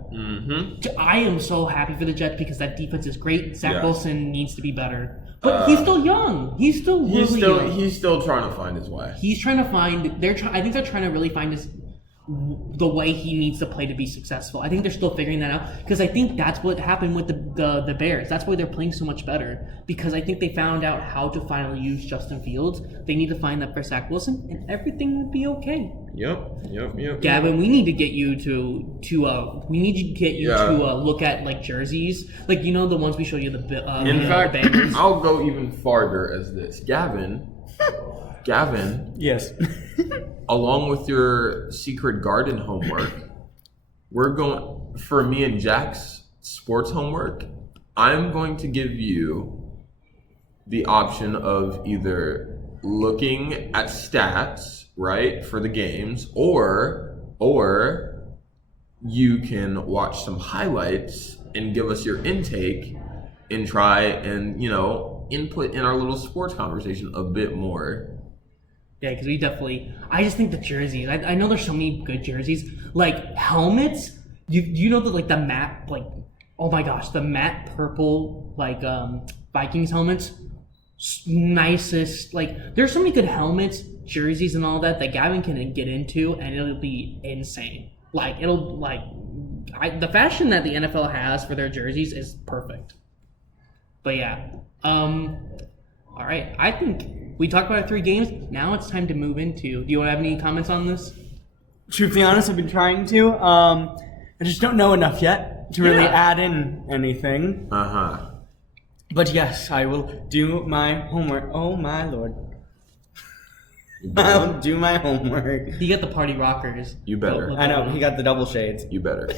I am so happy for the Jets because that defense is great. Zach Wilson needs to be better. But he's still young. He's still young. He's still trying to find his way. He's trying to find. I think they're trying to really find the way he needs to play to be successful. I think they're still figuring that out because I think that's what happened with the Bears. That's why they're playing so much better because I think they found out how to finally use Justin Fields. They need to find that for Zach Wilson, and everything will be okay. Yep. Gavin, we need to get you to look at like jerseys, like the ones we showed you the. In fact, the Bengals. I'll go even farther as this, Gavin. Yes. Along with your secret garden homework, we're going for me and Jack's sports homework. I'm going to give you the option of either looking at stats, right, for the games, or you can watch some highlights and give us your intake and try and, input in our little sports conversation a bit more. Yeah, because I just think the jerseys. I know there's so many good jerseys, like helmets. You know the matte oh my gosh, the matte purple Vikings helmets, nicest. There's so many good helmets, jerseys, and all that Gavin can get into, and it'll be insane. The fashion that the NFL has for their jerseys is perfect. But yeah, all right. I think we talked about our 3 games. Now it's time to move into. Do you have any comments on this? Truthfully honest, I've been trying to. I just don't know enough yet to really add in anything. But yes, I will do my homework. Oh my lord. I'll do my homework. You got the party rockers. You better. I know, he got the double shades. You better.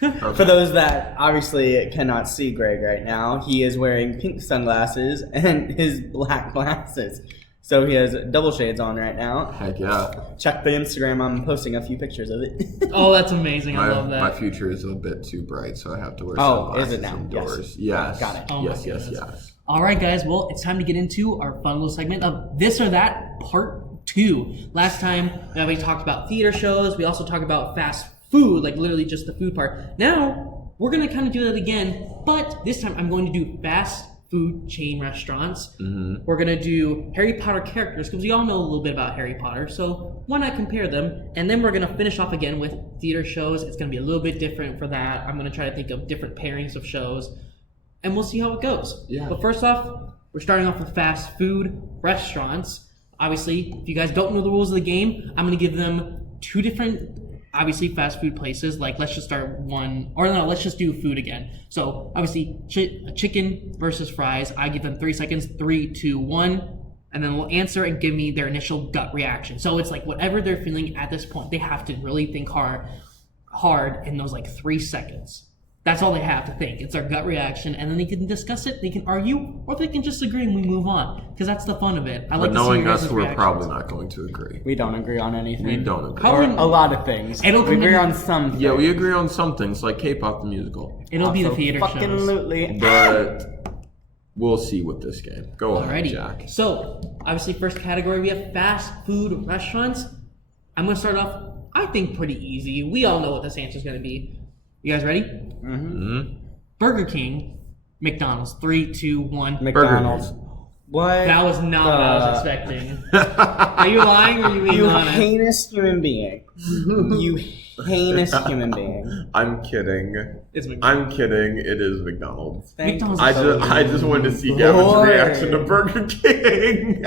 Okay. For those that obviously cannot see Greg right now, he is wearing pink sunglasses and his black glasses. So he has double shades on right now. Heck yeah. Check the Instagram. I'm posting a few pictures of it. Oh, that's amazing. I love that. My future is a bit too bright, so I have to wear is sunglasses it now? indoors. Yes. Got it. Oh Yes. All right, guys. Well, it's time to get into our fun little segment of This or That Part 2. Last time, we talked about theater shows. We also talked about fast food, literally just the food part. Now, we're going to kind of do that again, but this time I'm going to do fast food chain restaurants. We're going to do Harry Potter characters, because we all know a little bit about Harry Potter, so why not compare them? And then we're going to finish off again with theater shows. It's going to be a little bit different for that. I'm going to try to think of different pairings of shows, and we'll see how it goes. Yeah. But first off, we're starting off with fast food restaurants. Obviously, if you guys don't know the rules of the game, I'm going to give them 2 different obviously fast food places. Like, let's just start one, or no, let's just do food again. So obviously, chicken versus fries. I give them 3 seconds. 3, 2, 1. And then we'll answer and give me their initial gut reaction. So it's like whatever they're feeling at this point, they have to really think hard in those like 3 seconds. That's all they have to think. It's their gut reaction, and then they can discuss it, they can argue, or they can just agree and we move on. Because that's the fun of it. I like But to see knowing your us, guys' we're reactions. probably not going to agree. We don't agree on anything. We don't agree. Probably- Or a lot of things. It'll We come agree in- on some things. Yeah, we agree on some things, like K-pop the musical. It'll be the Also, theater fucking shows. Absolutely. But we'll see with this game. Go ahead, Alrighty. Jack. So, obviously, first category, we have fast food restaurants. I'm going to start off, I think, pretty easy. We all know what this answer is going to be. You guys ready? Mm-hmm. Burger King, McDonald's. 3, 2, 1. McDonald's. What? That was not what I was expecting. Are you lying or are you being You honest? heinous human being. You heinous human being. I'm kidding. It's McDonald's. I'm kidding. It is McDonald's. McDonald's I is so just, I just wanted to see Gavin's Lord. reaction to Burger King.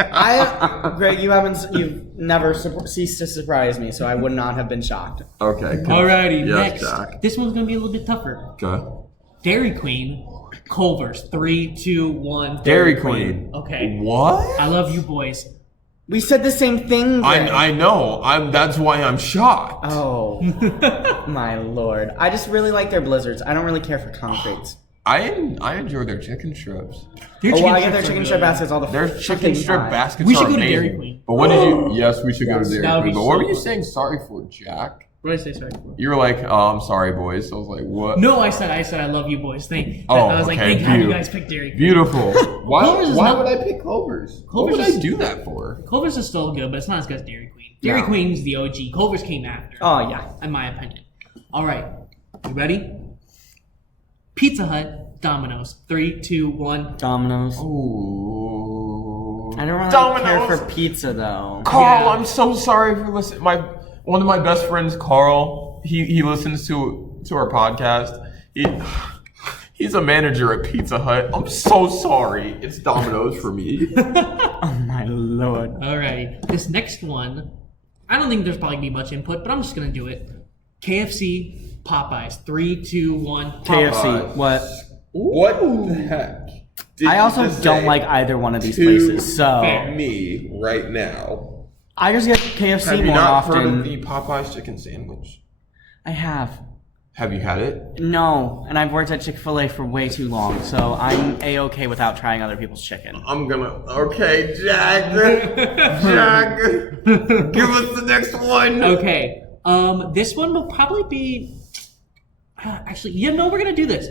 Greg, you've never ceased to surprise me, so I would not have been shocked. Okay. Alrighty, Yes, next. Jack. This one's going to be a little bit tougher. Okay. Dairy Queen, Culver's. 3, 2, 1. Dairy Queen. Okay. What? I love you boys. We said the same thing. Greg. I know. That's why I'm shocked. Oh, my lord. I just really like their blizzards. I don't really care for concretes. I enjoy their chicken strips. Their Oh, well, I chicken get their strips are chicken good. strip baskets all the Their chicken fucking strip time. baskets We should are go to amazing. Dairy Queen. But what did you? Yes, we should go to Yes. Dairy That would Queen. be But what so were you good. saying sorry for, Jack? What did I say sorry for? You were like, I'm sorry, boys. I was like, what? No, I said I love you boys. Oh, I was like, okay, thank God you cute. guys picked Dairy Queen. Beautiful. Why Clover's is why not- would I pick Clover's? Clover's What would is- I do that for? Culver's is still good, but it's not as good as Dairy Queen. Dairy No. Queen's the OG. Culver's came after. Oh, yeah. In my opinion. All right. You ready? Pizza Hut, Domino's. 3, 2, 1. Domino's. Ooh. I don't really Domino's. care for pizza, though. Carl, Yeah. I'm so sorry for listening. One of my best friends, Carl, he listens to our podcast. He's a manager at Pizza Hut. I'm so sorry. It's Domino's for me. Oh, my lord. Alrighty. This next one, I don't think there's probably gonna be much input, but I'm just gonna do it. KFC, Popeyes. 3, 2, 1. KFC. What? What the heck? Did I you also just don't say like either one of these to places, so Fair. me right now. I just get KFC Have you more not often. heard of the Popeyes chicken sandwich? I have. Have you had it? No, and I've worked at Chick-fil-A for way too long, so I'm A-okay without trying other people's chicken. I'm gonna. Okay, Jack. Jack. Give us the next one. Okay. This one will probably be. Actually, yeah, no, we're gonna do this.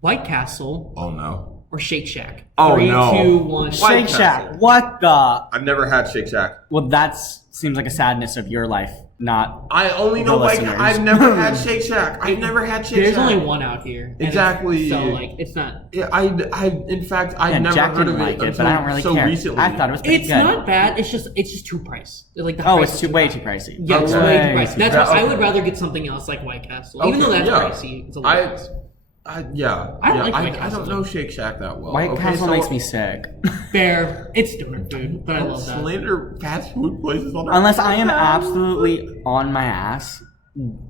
White Castle Oh no. or Shake Shack. Oh, 3, no. 2, 1. White Shake Shack. Castle. What the? I've never had Shake Shack. Well, that seems like a sadness of your life, not. I only The know like listeners. I've never had Shake Shack. I've never had Shake There's Shack. only one out here. and Exactly. So like, it's not. Yeah, in fact, I've And never Jack heard didn't of it like it, until but I don't really so care. recently. I thought it was pretty It's good. not bad. It's just too pricey. Like the Oh, price it's is way too pricey. Yeah, it's Okay. way too pricey. That's why I Okay. would rather get something else like White Castle, even though Okay, that's yeah. pricey. It's a little pricey. I don't I like White I Castle. don't know Shake Shack that well. White Okay, Castle so makes me sick. Fair. It's donut food, but I don't love that. slander fast food places on our Unless I am podcast. absolutely on my ass,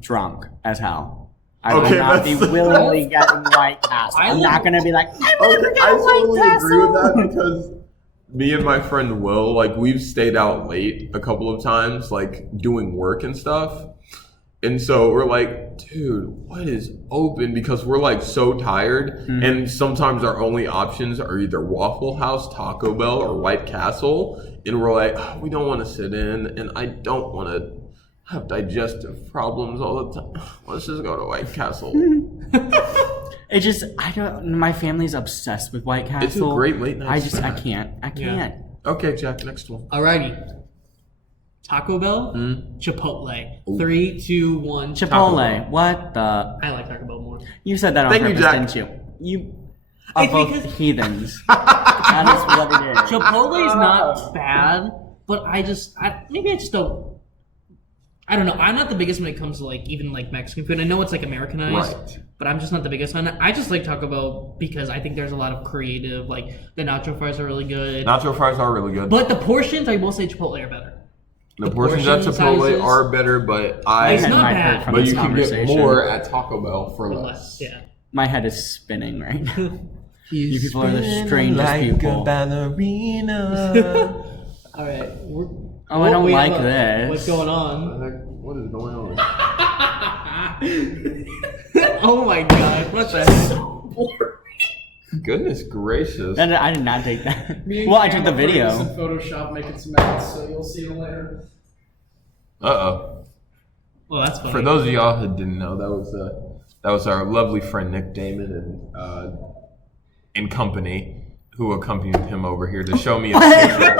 drunk as hell. I Okay, will not be that's- willingly getting White Castle. I'm not gonna be like, I'm gonna Okay, get I a White totally Castle. agree with that because me and my friend Will, like, we've stayed out late a couple of times, like, doing work and stuff. And so we're like, dude, what is open? Because we're like so tired. Mm-hmm. And sometimes our only options are either Waffle House, Taco Bell, or White Castle. And we're like, oh, we don't want to sit in. And I don't want to have digestive problems all the time. Let's just go to White Castle. It just, I don't, my family's obsessed with White Castle. It's a great late night I snack. can't. Okay, Jack, next one. Alrighty. Taco Bell, Chipotle. 3, 2, 1. Taco Chipotle, what the? I like Taco Bell more. You said that on Thank you, purpose, Jack. didn't you? You are It's both because- heathens. That is what it is. Chipotle is not bad, but maybe I just don't. I don't know. I'm not the biggest when it comes to like even like Mexican food. I know it's like Americanized, Right. but I'm just not the biggest on it. I just like Taco Bell because I think there's a lot of creative. Like the nacho fries are really good, Nacho fries are really good. but the portions I will say Chipotle are better. The portions at Portion Chipotle sizes? are better, but It's My head not might bad. hurt from but this you can get conversation. more at Taco Bell for less. Yeah. My head is spinning right now. You people are the strangest people. A ballerina. All right. Oh, I don't we like have this. What's going on? What is going on? Oh my god. What the heck? Goodness gracious. I did not take that. Well, I took the video. Some Photoshop making some ads, so you'll see them later. Uh-oh. Well, that's funny. For those of y'all who didn't know, that was our lovely friend Nick Damon and company who accompanied him over here to show me a picture.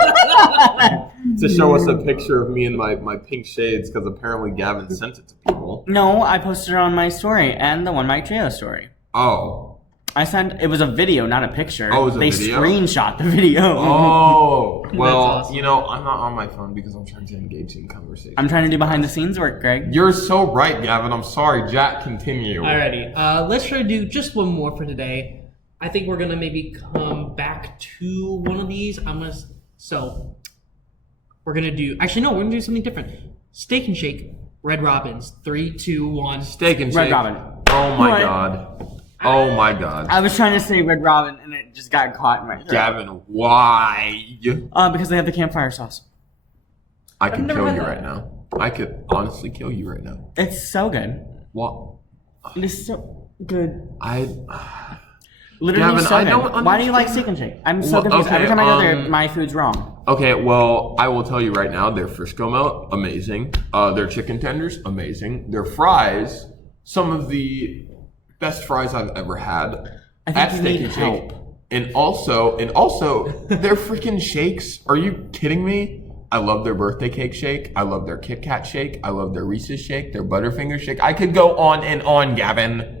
To show us a picture of me in my pink shades, because apparently Gavin sent it to people. No, I posted it on my story and the One Mike Trio story. Oh. It was a video, not a picture. Oh, it was a they video? screenshot the video. Oh. Well, awesome. you know, I'm not on my phone because I'm trying to engage in conversation. I'm trying to do behind the scenes work, Greg. You're so right, Gavin. I'm sorry. Jack, continue. Alrighty. Let's try to do just one more for today. I think we're gonna maybe come back to one of these. We're gonna do. Actually, no. We're gonna do something different. Steak and Shake. Red Robins. 3, 2, 1. Steak and Red Shake. Robin. Oh my What? god. Oh my god. I was trying to say Red Robin and it just got caught in my throat. Gavin, why? Because they have the campfire sauce. I could never kill had you that. right now. I could honestly kill you right now. It's so good. What? It is so good. Literally Gavin, so I good. don't Why do you like understand. Steak and Shake? I'm so Well, confused. okay, Every time I go there, my food's wrong. Okay, well, I will tell you right now, their Frisco melt, amazing. Their chicken tenders, amazing. Their fries, some of the best fries I've ever had. I think at you Steak need and Shake. help. And also, their freaking shakes. Are you kidding me? I love their birthday cake shake. I love their Kit Kat shake. I love their Reese's shake, their Butterfinger shake. I could go on and on, Gavin.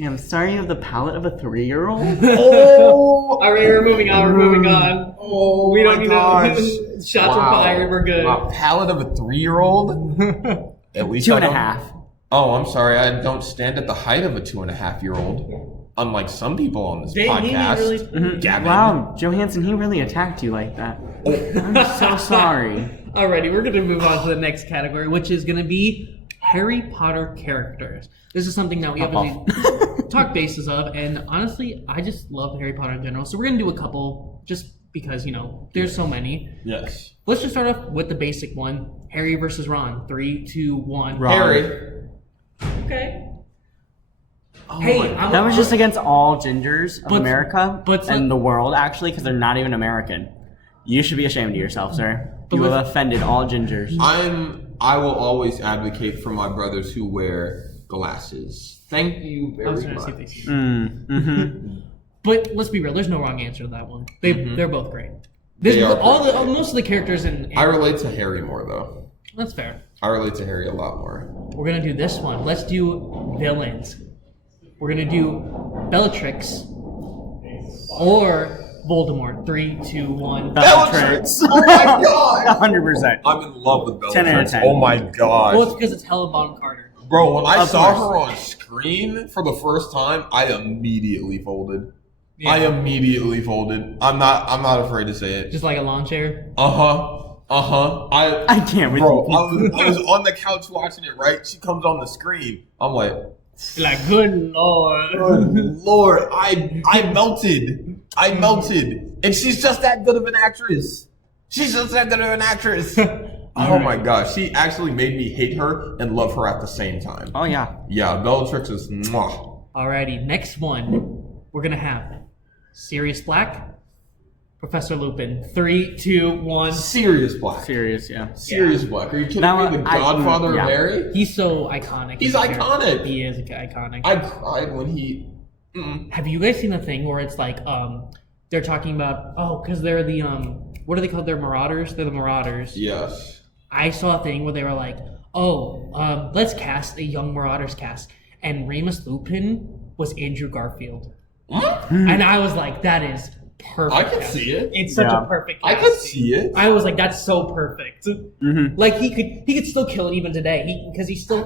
I'm sorry you have the palate of a 3-year-old. Oh, Alright, we're moving on. We're moving on. oh We don't my need gosh. to. Shots are fired. We're good. Wow. Palate of a 3-year-old? At least 2.5. Oh, I'm sorry. I don't stand at the height of a 2.5-year-old. Unlike some people on this Dang, he podcast. really- Gavin. Wow, Johansson, he really attacked you like that. I'm so sorry. Alrighty, we're gonna move on to the next category, which is gonna be Harry Potter characters. This is something that we haven't talked bases of, and honestly, I just love Harry Potter in general. So we're gonna do a couple, just because there's so many. Yes. Let's just start off with the basic one: Harry versus Ron. 3, 2, 1. Ron. Harry. Okay. Oh Hey, my I'm That was just against all gingers of But- America but- and the world, actually, because they're not even American. You should be ashamed of yourself, sir. But You have let's- offended all gingers. I will always advocate for my brothers who wear glasses. Thank you I was very gonna see if they much. see. Mm-hmm. But let's be real. There's no wrong answer to that one. They're both great. They are Most of the characters in I relate to Harry more though. that's fair. I relate to Harry a lot more. We're gonna do this one. Let's do villains. We're gonna do Bellatrix or Voldemort. 3, 2, 1. Bellatrix. Oh my god! 100%. I'm in love with 10 out of Bellatrix. 10. Oh my gosh. Well, it's because it's Helen Bonham Carter. Bro, when I Of saw course. her on screen for the first time, I immediately folded. Yeah. I immediately folded. I'm not afraid to say it. Just like a lawn chair. I can't with Bro, you. I was on the couch watching it, right? She comes on the screen. I'm like, You're like, good lord. good Lord, I melted. I melted. And she's just that good of an actress. She's just that good of an actress. Oh my gosh. She actually made me hate her and love her at the same time. Oh, yeah. Yeah, Bellatrix is mwah. Alrighty, next one. We're gonna have Sirius Black, Professor Lupin. 3, 2, 1. Sirius Black. Serious, yeah. Sirius Black. Are you kidding Now, me? The I- godfather yeah. of Harry? He's so iconic. He's iconic. He is iconic. I cried when he... Have you guys seen the thing where it's like, they're talking about, because they're the, what are they called? They're Marauders? They're the Marauders. Yes. I saw a thing where they were like, let's cast a Young Marauders cast. And Remus Lupin was Andrew Garfield. And I was like, that is perfect. I can see it. It's such Yeah. a perfect I casting. could see it. I was like, that's so perfect. Mm-hmm. Like he could still kill it even today. Because he's still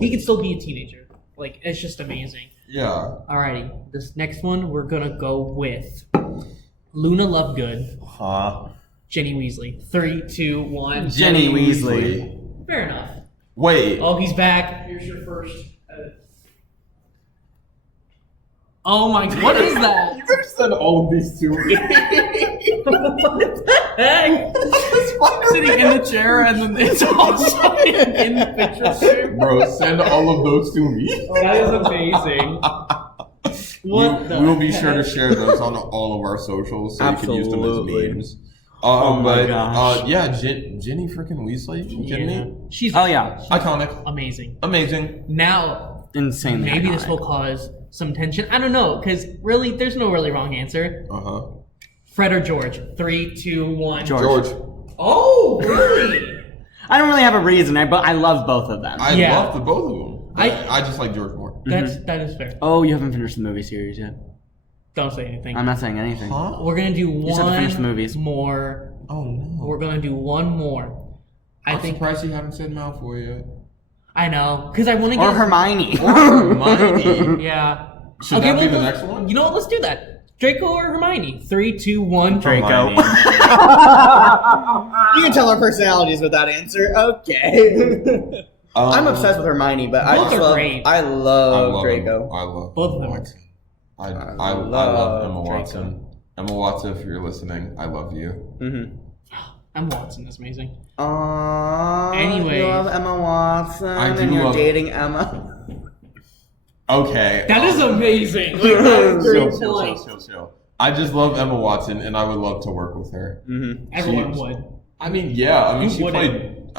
he could still be a teenager. Like it's just amazing. Yeah. Alrighty, this next one we're gonna go with Luna Lovegood. Huh? Jenny Weasley. 3, 2, 1. Jenny Weasley. Fair enough. Wait. Oh, he's back. Here's your first edit. Oh my god. What is that? You better send all of these to me. Hey! Sitting in the chair and then it's also in the picture too. Bro, send all of those to me. That is amazing. What the We'll be heck? sure to share those on all of our socials so you can use them Absolutely. as memes. Oh my But gosh. yeah, Jenny freaking Weasley. You kidding me? She's Oh yeah, Iconic. amazing. Amazing. Now, insane. maybe this will cause some tension. I don't know, because really, there's no really wrong answer. Uh-huh. Fred or George? 3, 2, 1. George. Oh, really? I don't really have a reason, but I love both of them. I Yeah. love the both of them. I just like George more. That is fair. Oh, you haven't finished the movie series yet. Don't say anything. I'm not saying anything. Huh? We're gonna do just have to finish the one movies. more. Oh no. We're gonna do one more. I'm surprised you haven't said Malfoy yet. I know, because I want to Or get Hermione. Or Hermione. Yeah. Should that be the well, next one? You know what? Let's do that. Draco or Hermione? 3, 2, 1. Draco. Hermione. You can tell our personalities with that answer. Okay. I'm obsessed with Hermione, but Both are great. I I love love Draco. I love Both of Emma them. Watson. I I love love Emma Draco. Watson. Emma Watson, if you're listening, I love you. Mm-hmm. I'm Watson. That's amazing. Aww. Anyways. You love Emma Watson, I do and you're love- dating Emma. Okay. That is amazing. Like, that is a great point. Chill. I just love Emma Watson, and I would love to work with her. Mm-hmm. Everyone She- would. I mean, yeah. I mean, Who she wouldn't?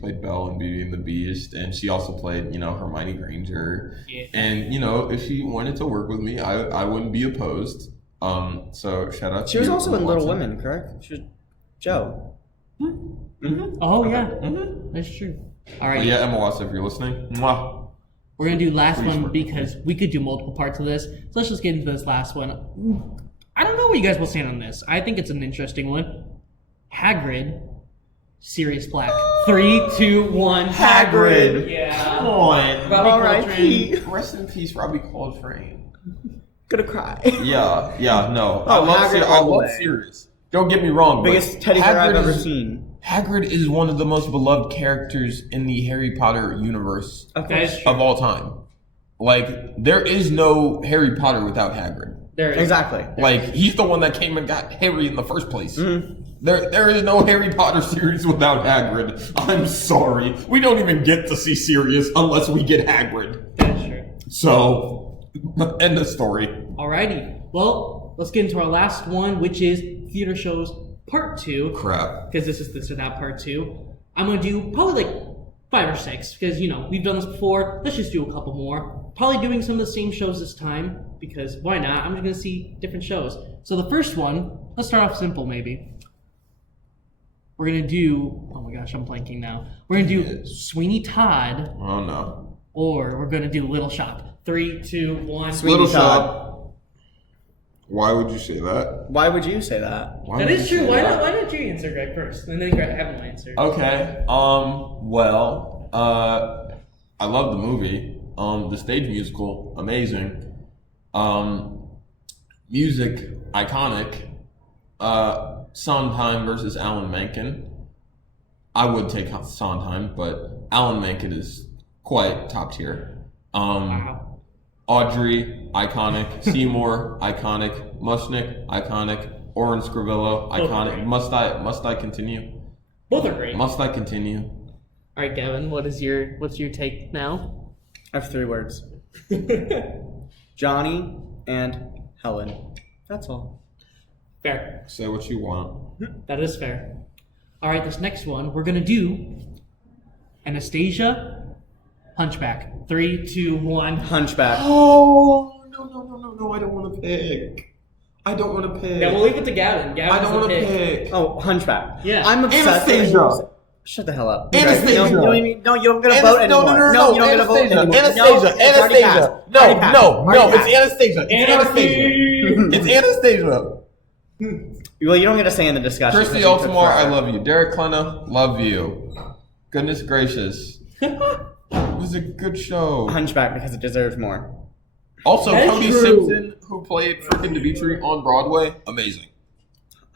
played Belle in Beauty and the Beast, and she also played, Hermione Granger. Yeah. And if she wanted to work with me, I wouldn't be opposed. So shout out to She was you, also Emma in Little Watson. Women, correct? She was Joe. Oh, yeah. That's true. All right. But yeah, Emma Watson, if you're listening, mwah. We're going to do last Please one work. because we could do multiple parts of this. So let's just get into this last one. I don't know where you guys will stand on this. I think it's an interesting one. Hagrid, Sirius Black. 3, 2, 1. Hagrid. Yeah. Come on. Robbie R.I.P. Rest in peace, Robbie Coltrane. Gonna cry. Yeah, no. Oh, I love Hagrid I all the love way. Sirius. Don't get me wrong. but Biggest teddy bear I've Hagrid ever is- seen. Hagrid is one of the most beloved characters in the Harry Potter universe Of That is course. true. of all time. Like, there is no Harry Potter without Hagrid. There is. Exactly. Like, he's the one that came and got Harry in the first place. Mm-hmm. There is no Harry Potter series without Hagrid. I'm sorry. We don't even get to see Sirius unless we get Hagrid. That is true. So, end of story. Alrighty. Well, let's get into our last one, which is theater shows part 2. Crap. Because this is this or that part 2. I'm going to do probably like 5 or 6 because, we've done this before. Let's just do a couple more. Probably doing some of the same shows this time because why not? I'm just going to see different shows. So the first one, let's start off simple maybe. We're going to do, oh my gosh, I'm blanking now. We're going to do Sweeney Todd Oh, no. or we're going to do Little Shop. 3, 2, 1. Little Todd. Shop. Why would you say that? Why would you say that? Why That would is you true. say Why that? don't you answer Greg first? And then Greg, I have my answer. Okay. Well, I love the movie. The stage musical, amazing. Music, iconic. Sondheim versus Alan Menken. I would take Sondheim, but Alan Menken is quite top tier. Wow. Audrey, iconic. Seymour, iconic. Mushnick, iconic. Oren Scrivillo, Both are iconic. great. Must I continue? Both are great. Must I continue? All right, Gavin, what's your take now? I have 3 words. Johnny and Helen. That's all. Fair. Say what you want. That is fair. All right, this next one we're gonna do Anastasia, Hunchback. 3, 2, 1. Hunchback. Oh, no, I don't want to pick. I don't want to pick. Yeah, we'll leave it to Gavin. I don't want to pick. Oh, Hunchback. Yeah. I'm obsessed. Anastasia. Shut the hell up. Anastasia. You don't get a vote anymore. No, you don't get a vote Anastasia. anymore. Anastasia. No, it's already passed. No, Already passed. no, Already it's Anastasia. It's Anastasia. It's Anastasia. Well, you don't get to say in the discussion. Christy because you took Altamore, I forever. love you. Derek Klena, love you. Goodness gracious. It was a good show. Hunchback because it deserves more. Also, That's Cody true. Simpson, who played freaking Dimitri on Broadway, amazing.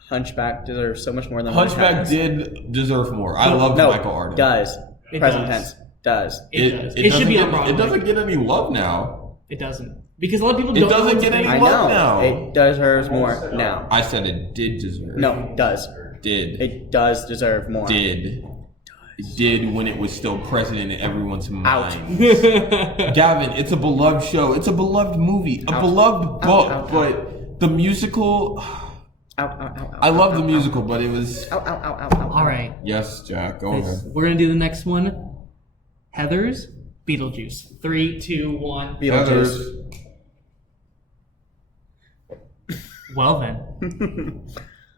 Hunchback deserves so much more than Hunchback what it has. did deserve more. I love No, Michael Arden. does. It Present does. tense. Does. It does. It should doesn't be get, on Broadway. It doesn't get any love now. It doesn't. Because a lot of people It don't doesn't know what get to any think. I love know. now. It deserves more now. I said it did deserve. No, does. Did. It does deserve more. Did. It did when it was still present in everyone's Out. mind. Gavin, it's a beloved show. It's a beloved movie. A beloved book. Out. But the musical... Out. I love the musical, but it was... Out. All right. Yes, Jack, go ahead. We're going to do the next one. Heather's Beetlejuice. 3, 2, 1. Beetlejuice. Well then.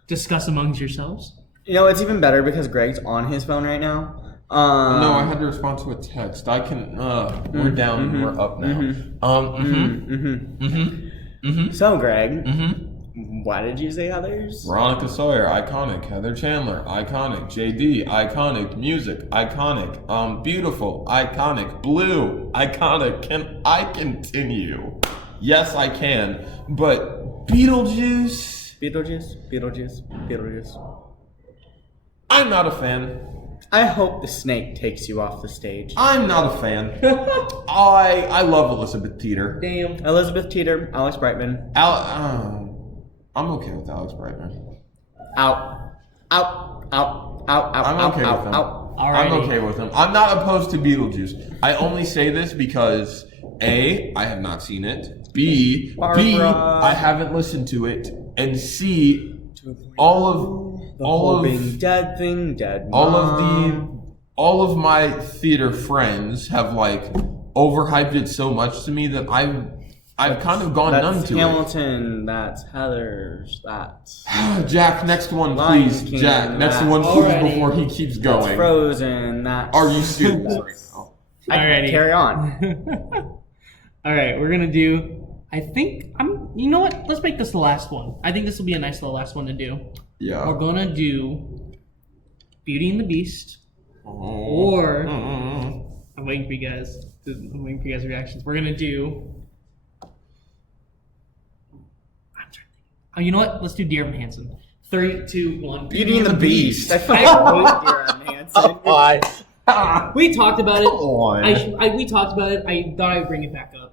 Discuss amongst yourselves. You know, it's even better because Greg's on his phone right now. No, I had to respond to a text. I can... we're down, we're up now. So, Greg, why did you say others? Veronica Sawyer, iconic. Heather Chandler, iconic. JD, iconic. Music, iconic. Beautiful, iconic. Blue, iconic. Can I continue? Yes, I can. But Beetlejuice, Beetlejuice. I'm not a fan. I hope the snake takes you off the stage. I'm not a fan. I love Elizabeth Teeter. Damn. Elizabeth Teeter, Alex Brightman. I'm okay with Alex Brightman. Out. I'm okay with him. Out. I'm okay with him. I'm not opposed to Beetlejuice. I only say this because A, I have not seen it. B, I haven't listened to it. And C, all of my theater friends have like overhyped it so much to me that I've kind of gone numb to Hamilton, that's Heather's, that's it. Jack, next one, Lion please. King, Jack, next that's one, please, Alrighty. before he keeps going. Frozen, that's... Are you serious? Alrighty. Carry on. All right, we're going to do... you know what? Let's make this the last one. I think this will be a nice little last one to do. Yeah. We're going to do Beauty and the Beast. Or... I'm waiting for you guys. I'm waiting for you guys' reactions. We're going to do... Oh, you know what? Let's do Dear Evan Hansen. 3, 2, 1. Beauty and the Beast. I fucking hate Dear Evan Hansen. We talked about it. on. We talked about it. I thought I would bring it back up.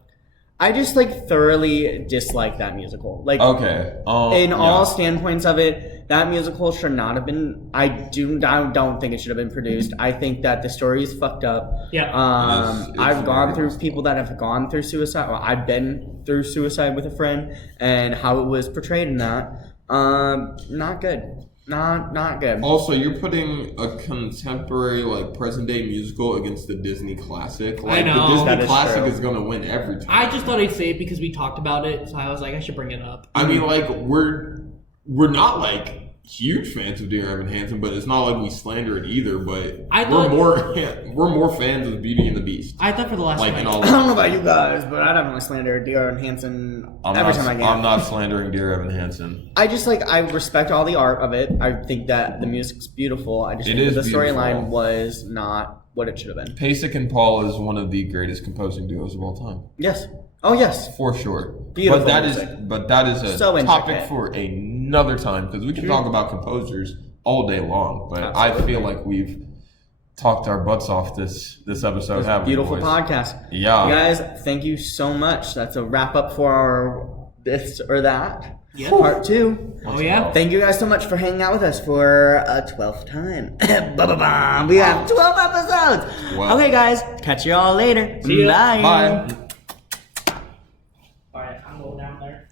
I just thoroughly dislike that musical. Okay. In all standpoints of it, that musical should not have been. I don't think it should have been produced. I think that the story is fucked up. Yeah. It's I've gone very through people that have gone through suicide. Well, I've been through suicide with a friend, and how it was portrayed in that. Not good. Not good. Also, you're putting a contemporary, present day musical against the Disney classic. I know. The That Disney is classic true. is gonna win every time. I just thought I'd say it because we talked about it, so I was like, I should bring it up. I mean, we're not huge fans of Dear Evan Hansen, but it's not like we slander it either. But we're more fans of Beauty and the Beast. I thought for the last In night. all, I don't know about you guys, but I definitely slander Dear Evan Hansen every time I can. I'm not slandering Dear Evan Hansen. I just I respect all the art of it. I think that the music's beautiful. I just It think is that the storyline beautiful. was not what it should have been. Pasek and Paul is one of the greatest composing duos of all time, Yes. Oh yes. for sure. Beautiful But that is a So topic intricate. for another time because we can talk about composers all day long. But I feel like we've talked our butts off this episode. Haven't we, Beautiful boys? podcast. Yeah. You guys, thank you so much. That's a wrap up for our this or that. Yeah. Part 2. Oh, yeah? Thank you guys so much for hanging out with us for a 12th time. Ba-ba-bum. We have 12 episodes. Wow. Okay, guys. Catch you all later. See ya. Bye. Bye. All right, I'm going down there.